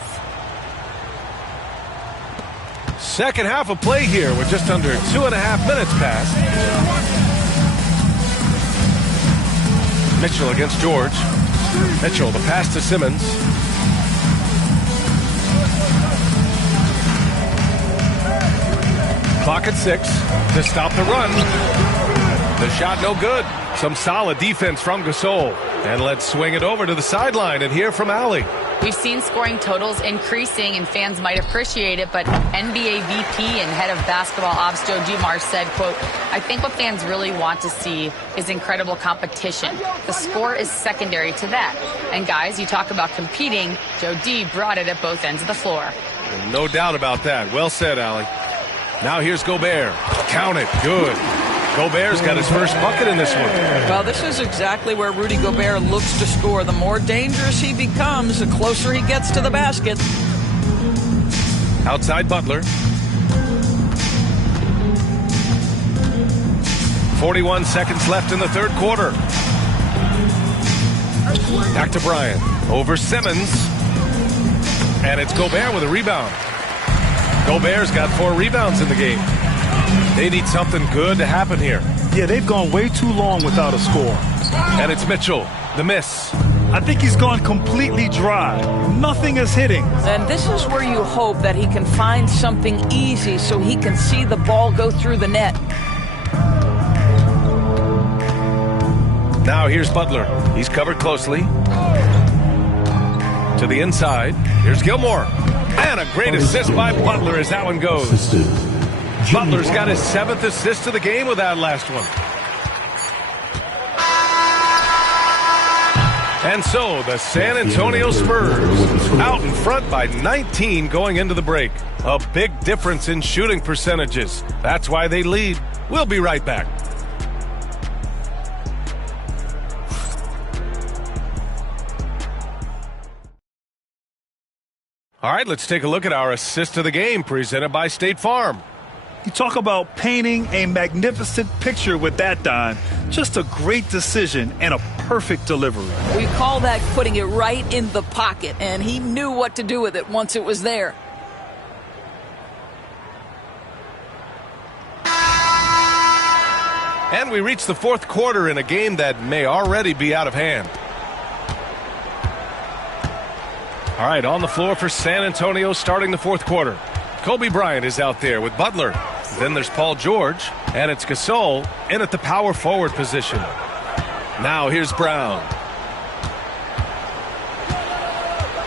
Second half of play here with just under 2.5 minutes passed. Mitchell against George. Mitchell, the pass to Simmons. Clock at 6 to stop the run. The shot no good. Some solid defense from Gasol. And let's swing it over to the sideline and hear from Allie. We've seen scoring totals increasing, and fans might appreciate it, but NBA VP and head of basketball ops Joe Dumars said, quote, "I think what fans really want to see is incredible competition. The score is secondary to that. And guys, you talk about competing, Joe D brought it at both ends of the floor." No doubt about that. Well said, Allie. Now here's Gobert. Count it. Good. Gobert's got his first bucket in this one. Well, this is exactly where Rudy Gobert looks to score. The more dangerous he becomes, the closer he gets to the basket. Outside Butler. 41 seconds left in the third quarter. Back to Bryant. Over Simmons. And it's Gobert with a rebound. Gobert's got 4 rebounds in the game. They need something good to happen here. Yeah, they've gone way too long without a score. And it's Mitchell, the miss. I think he's gone completely dry. Nothing is hitting. And this is where you hope that he can find something easy so he can see the ball go through the net. Now here's Butler. He's covered closely. To the inside. Here's Gilmore. And a great assist by Butler as that one goes. Butler's got his 7th assist of the game with that last one. And so the San Antonio Spurs out in front by 19 going into the break. A big difference in shooting percentages. That's why they lead. We'll be right back. All right, let's take a look at our assist of the game presented by State Farm. You talk about painting a magnificent picture with that, Don. Just a great decision and a perfect delivery. We call that putting it right in the pocket, and he knew what to do with it once it was there. And we reach the fourth quarter in a game that may already be out of hand. All right, on the floor for San Antonio starting the fourth quarter. Kobe Bryant is out there with Butler. Then there's Paul George, and it's Gasol in at the power forward position. Now here's Brown.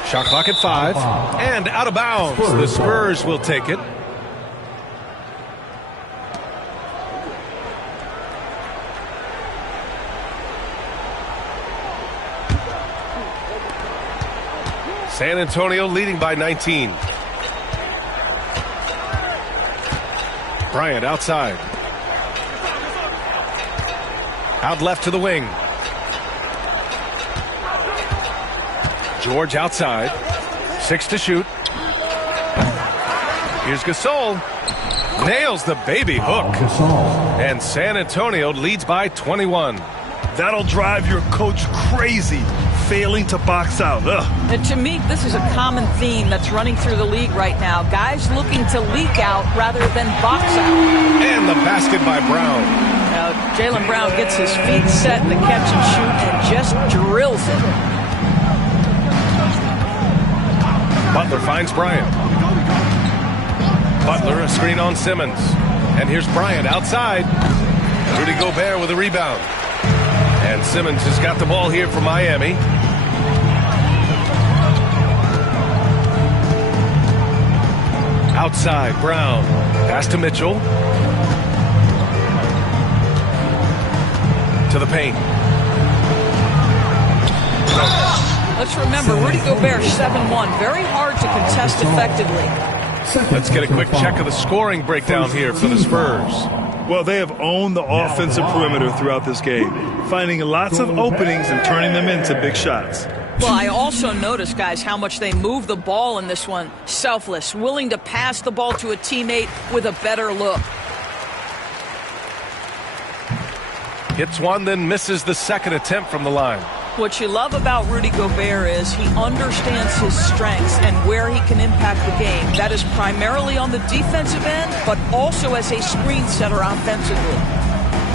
Shot clock at 5, and out of bounds. The Spurs will take it. San Antonio leading by 19. Bryant outside. Out left to the wing. George outside. 6 to shoot. Here's Gasol. Nails the baby hook. And San Antonio leads by 21. That'll drive your coach crazy, failing to box out. And to me, this is a common theme that's running through the league right now. Guys looking to leak out rather than box out. And the basket by Brown. Now, Jaylen Brown gets his feet set in the catch and shoot and just drills it. Butler finds Bryant. Butler, a screen on Simmons. And here's Bryant outside. Rudy Gobert with a rebound. And Simmons has got the ball here for Miami. Outside, Brown. Pass to Mitchell. To the paint. Let's remember, Rudy Gobert 7-1. Very hard to contest effectively. Let's get a quick check of the scoring breakdown here for the Spurs. Well, they have owned the offensive perimeter throughout this game, finding lots of openings and turning them into big shots. Well, I also noticed, guys, how much they move the ball in this one. Selfless, willing to pass the ball to a teammate with a better look. Hits one, then misses the second attempt from the line. What you love about Rudy Gobert is he understands his strengths and where he can impact the game. That is primarily on the defensive end, but also as a screen setter offensively.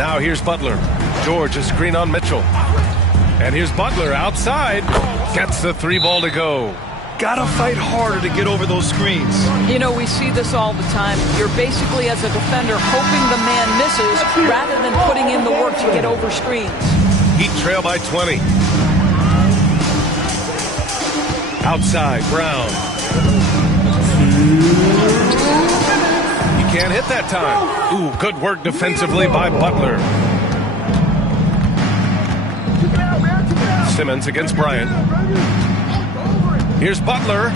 Now here's Butler. George, a screen on Mitchell. And here's Butler outside. Gets the 3 ball to go. Gotta fight harder to get over those screens. You know, we see this all the time. You're basically, as a defender, hoping the man misses rather than putting in the work to get over screens. Heat trail by 20. Outside, Brown. He can't hit that time. Ooh, good work defensively by Butler. Simmons against Bryant. Here's Butler.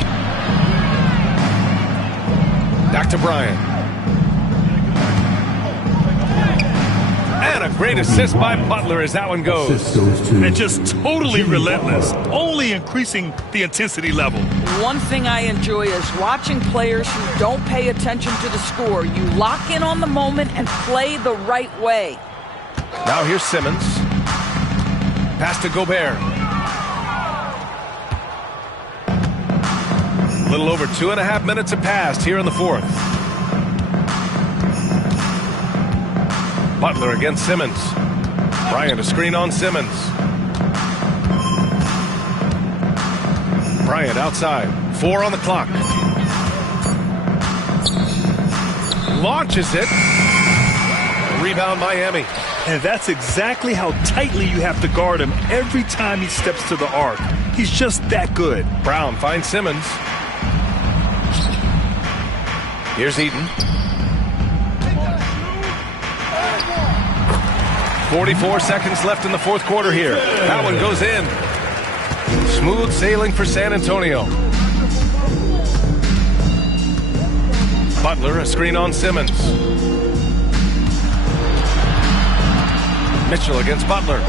Back to Bryant. And a great assist by Butler as that one goes. And just totally relentless, only increasing the intensity level. One thing I enjoy is watching players who don't pay attention to the score. You lock in on the moment and play the right way. Now here's Simmons. Pass to Gobert. A little over 2.5 minutes have passed here in the fourth. Butler against Simmons. Bryant, a screen on Simmons. Bryant outside. 4 on the clock. Launches it. Rebound Miami. And that's exactly how tightly you have to guard him every time he steps to the arc. He's just that good. Brown finds Simmons. Here's Eaton. 44 seconds left in the fourth quarter here. That one goes in. Smooth sailing for San Antonio. Butler, a screen on Simmons. Mitchell against Butler.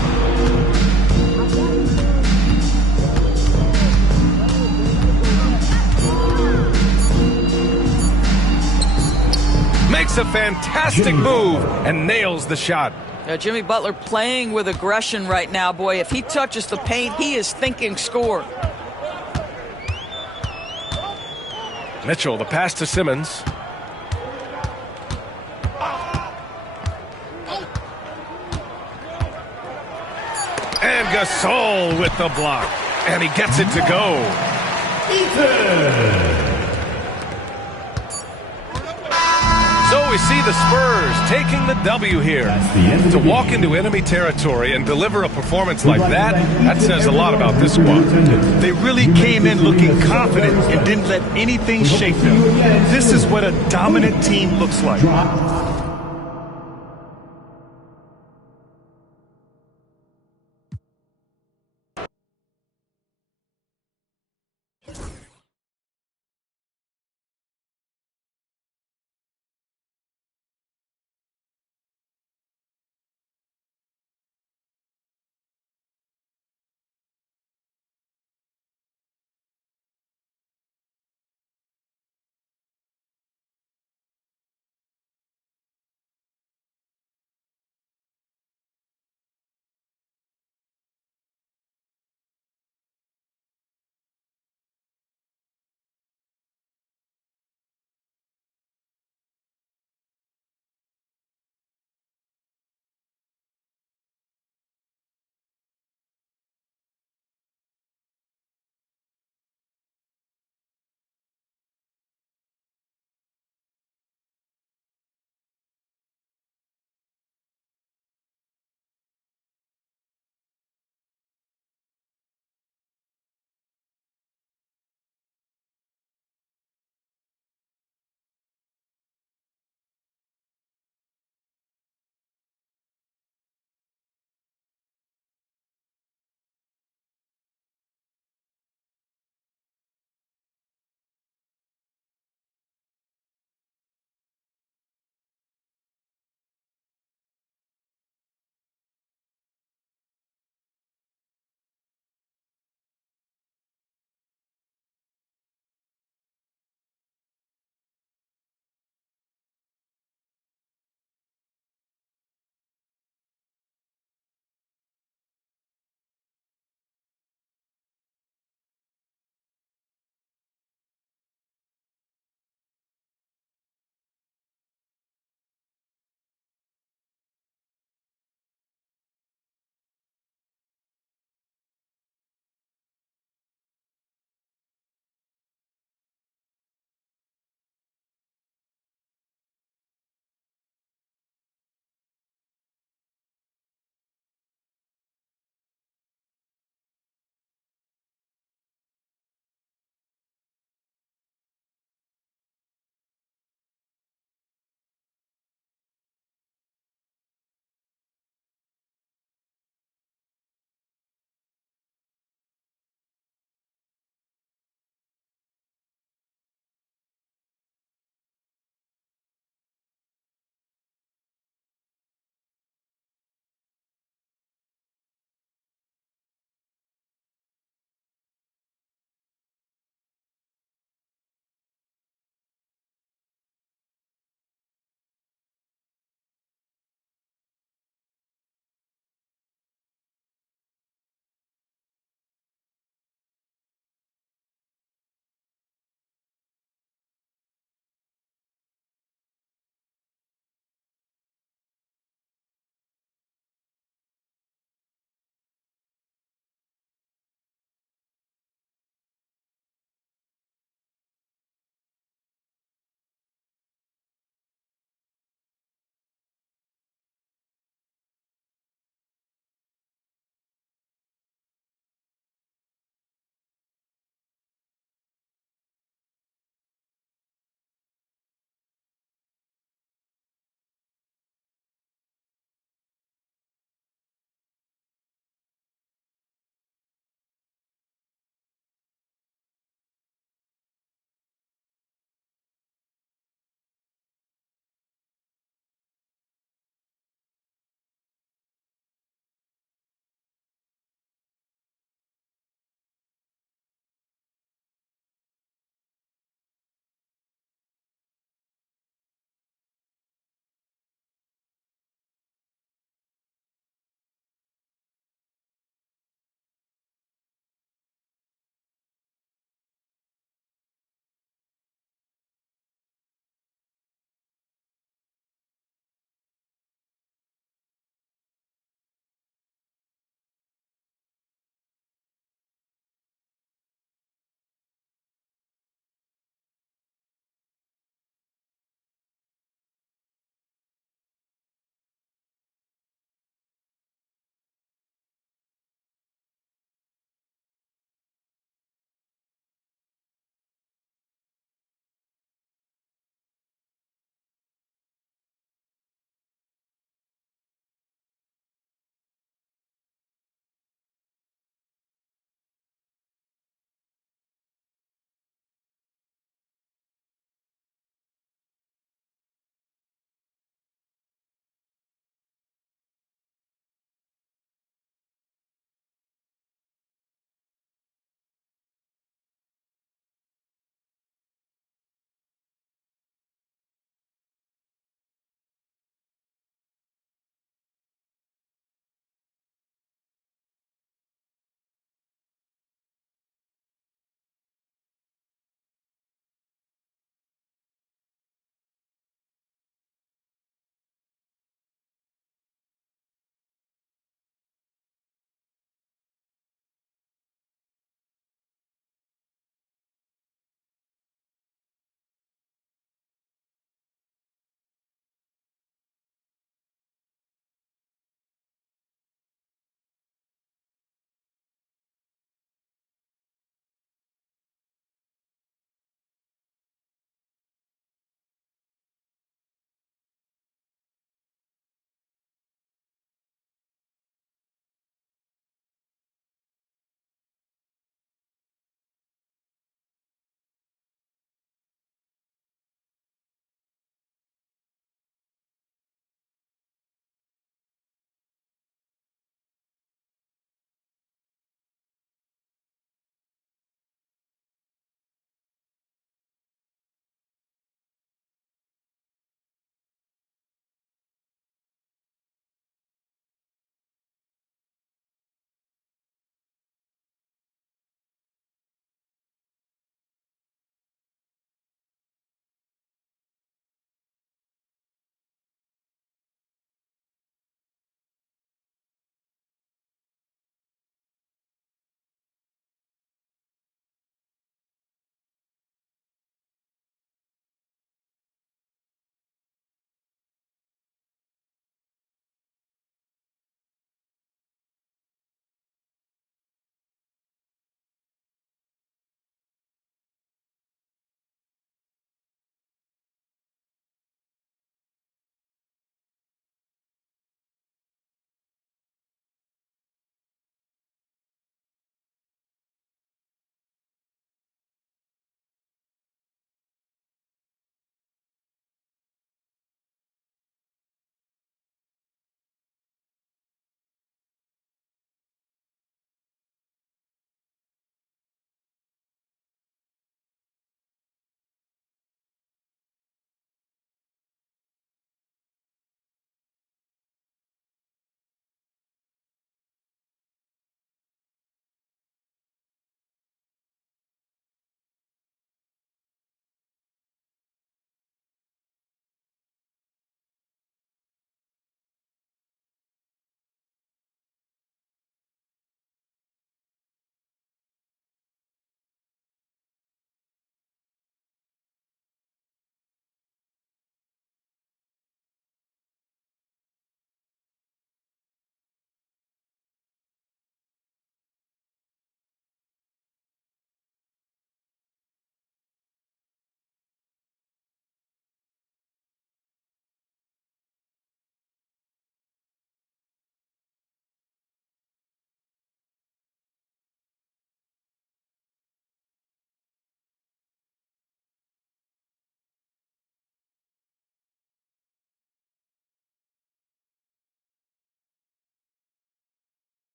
Makes a fantastic move and nails the shot. Jimmy Butler playing with aggression right now. Boy, if he touches the paint, he is thinking score. Mitchell, the pass to Simmons. And Gasol with the block. And he gets it to go. So we see the Spurs taking the W here. To walk into enemy territory and deliver a performance like that says a lot about this squad. They really came in looking confident and didn't let anything shake them. This is what a dominant team looks like.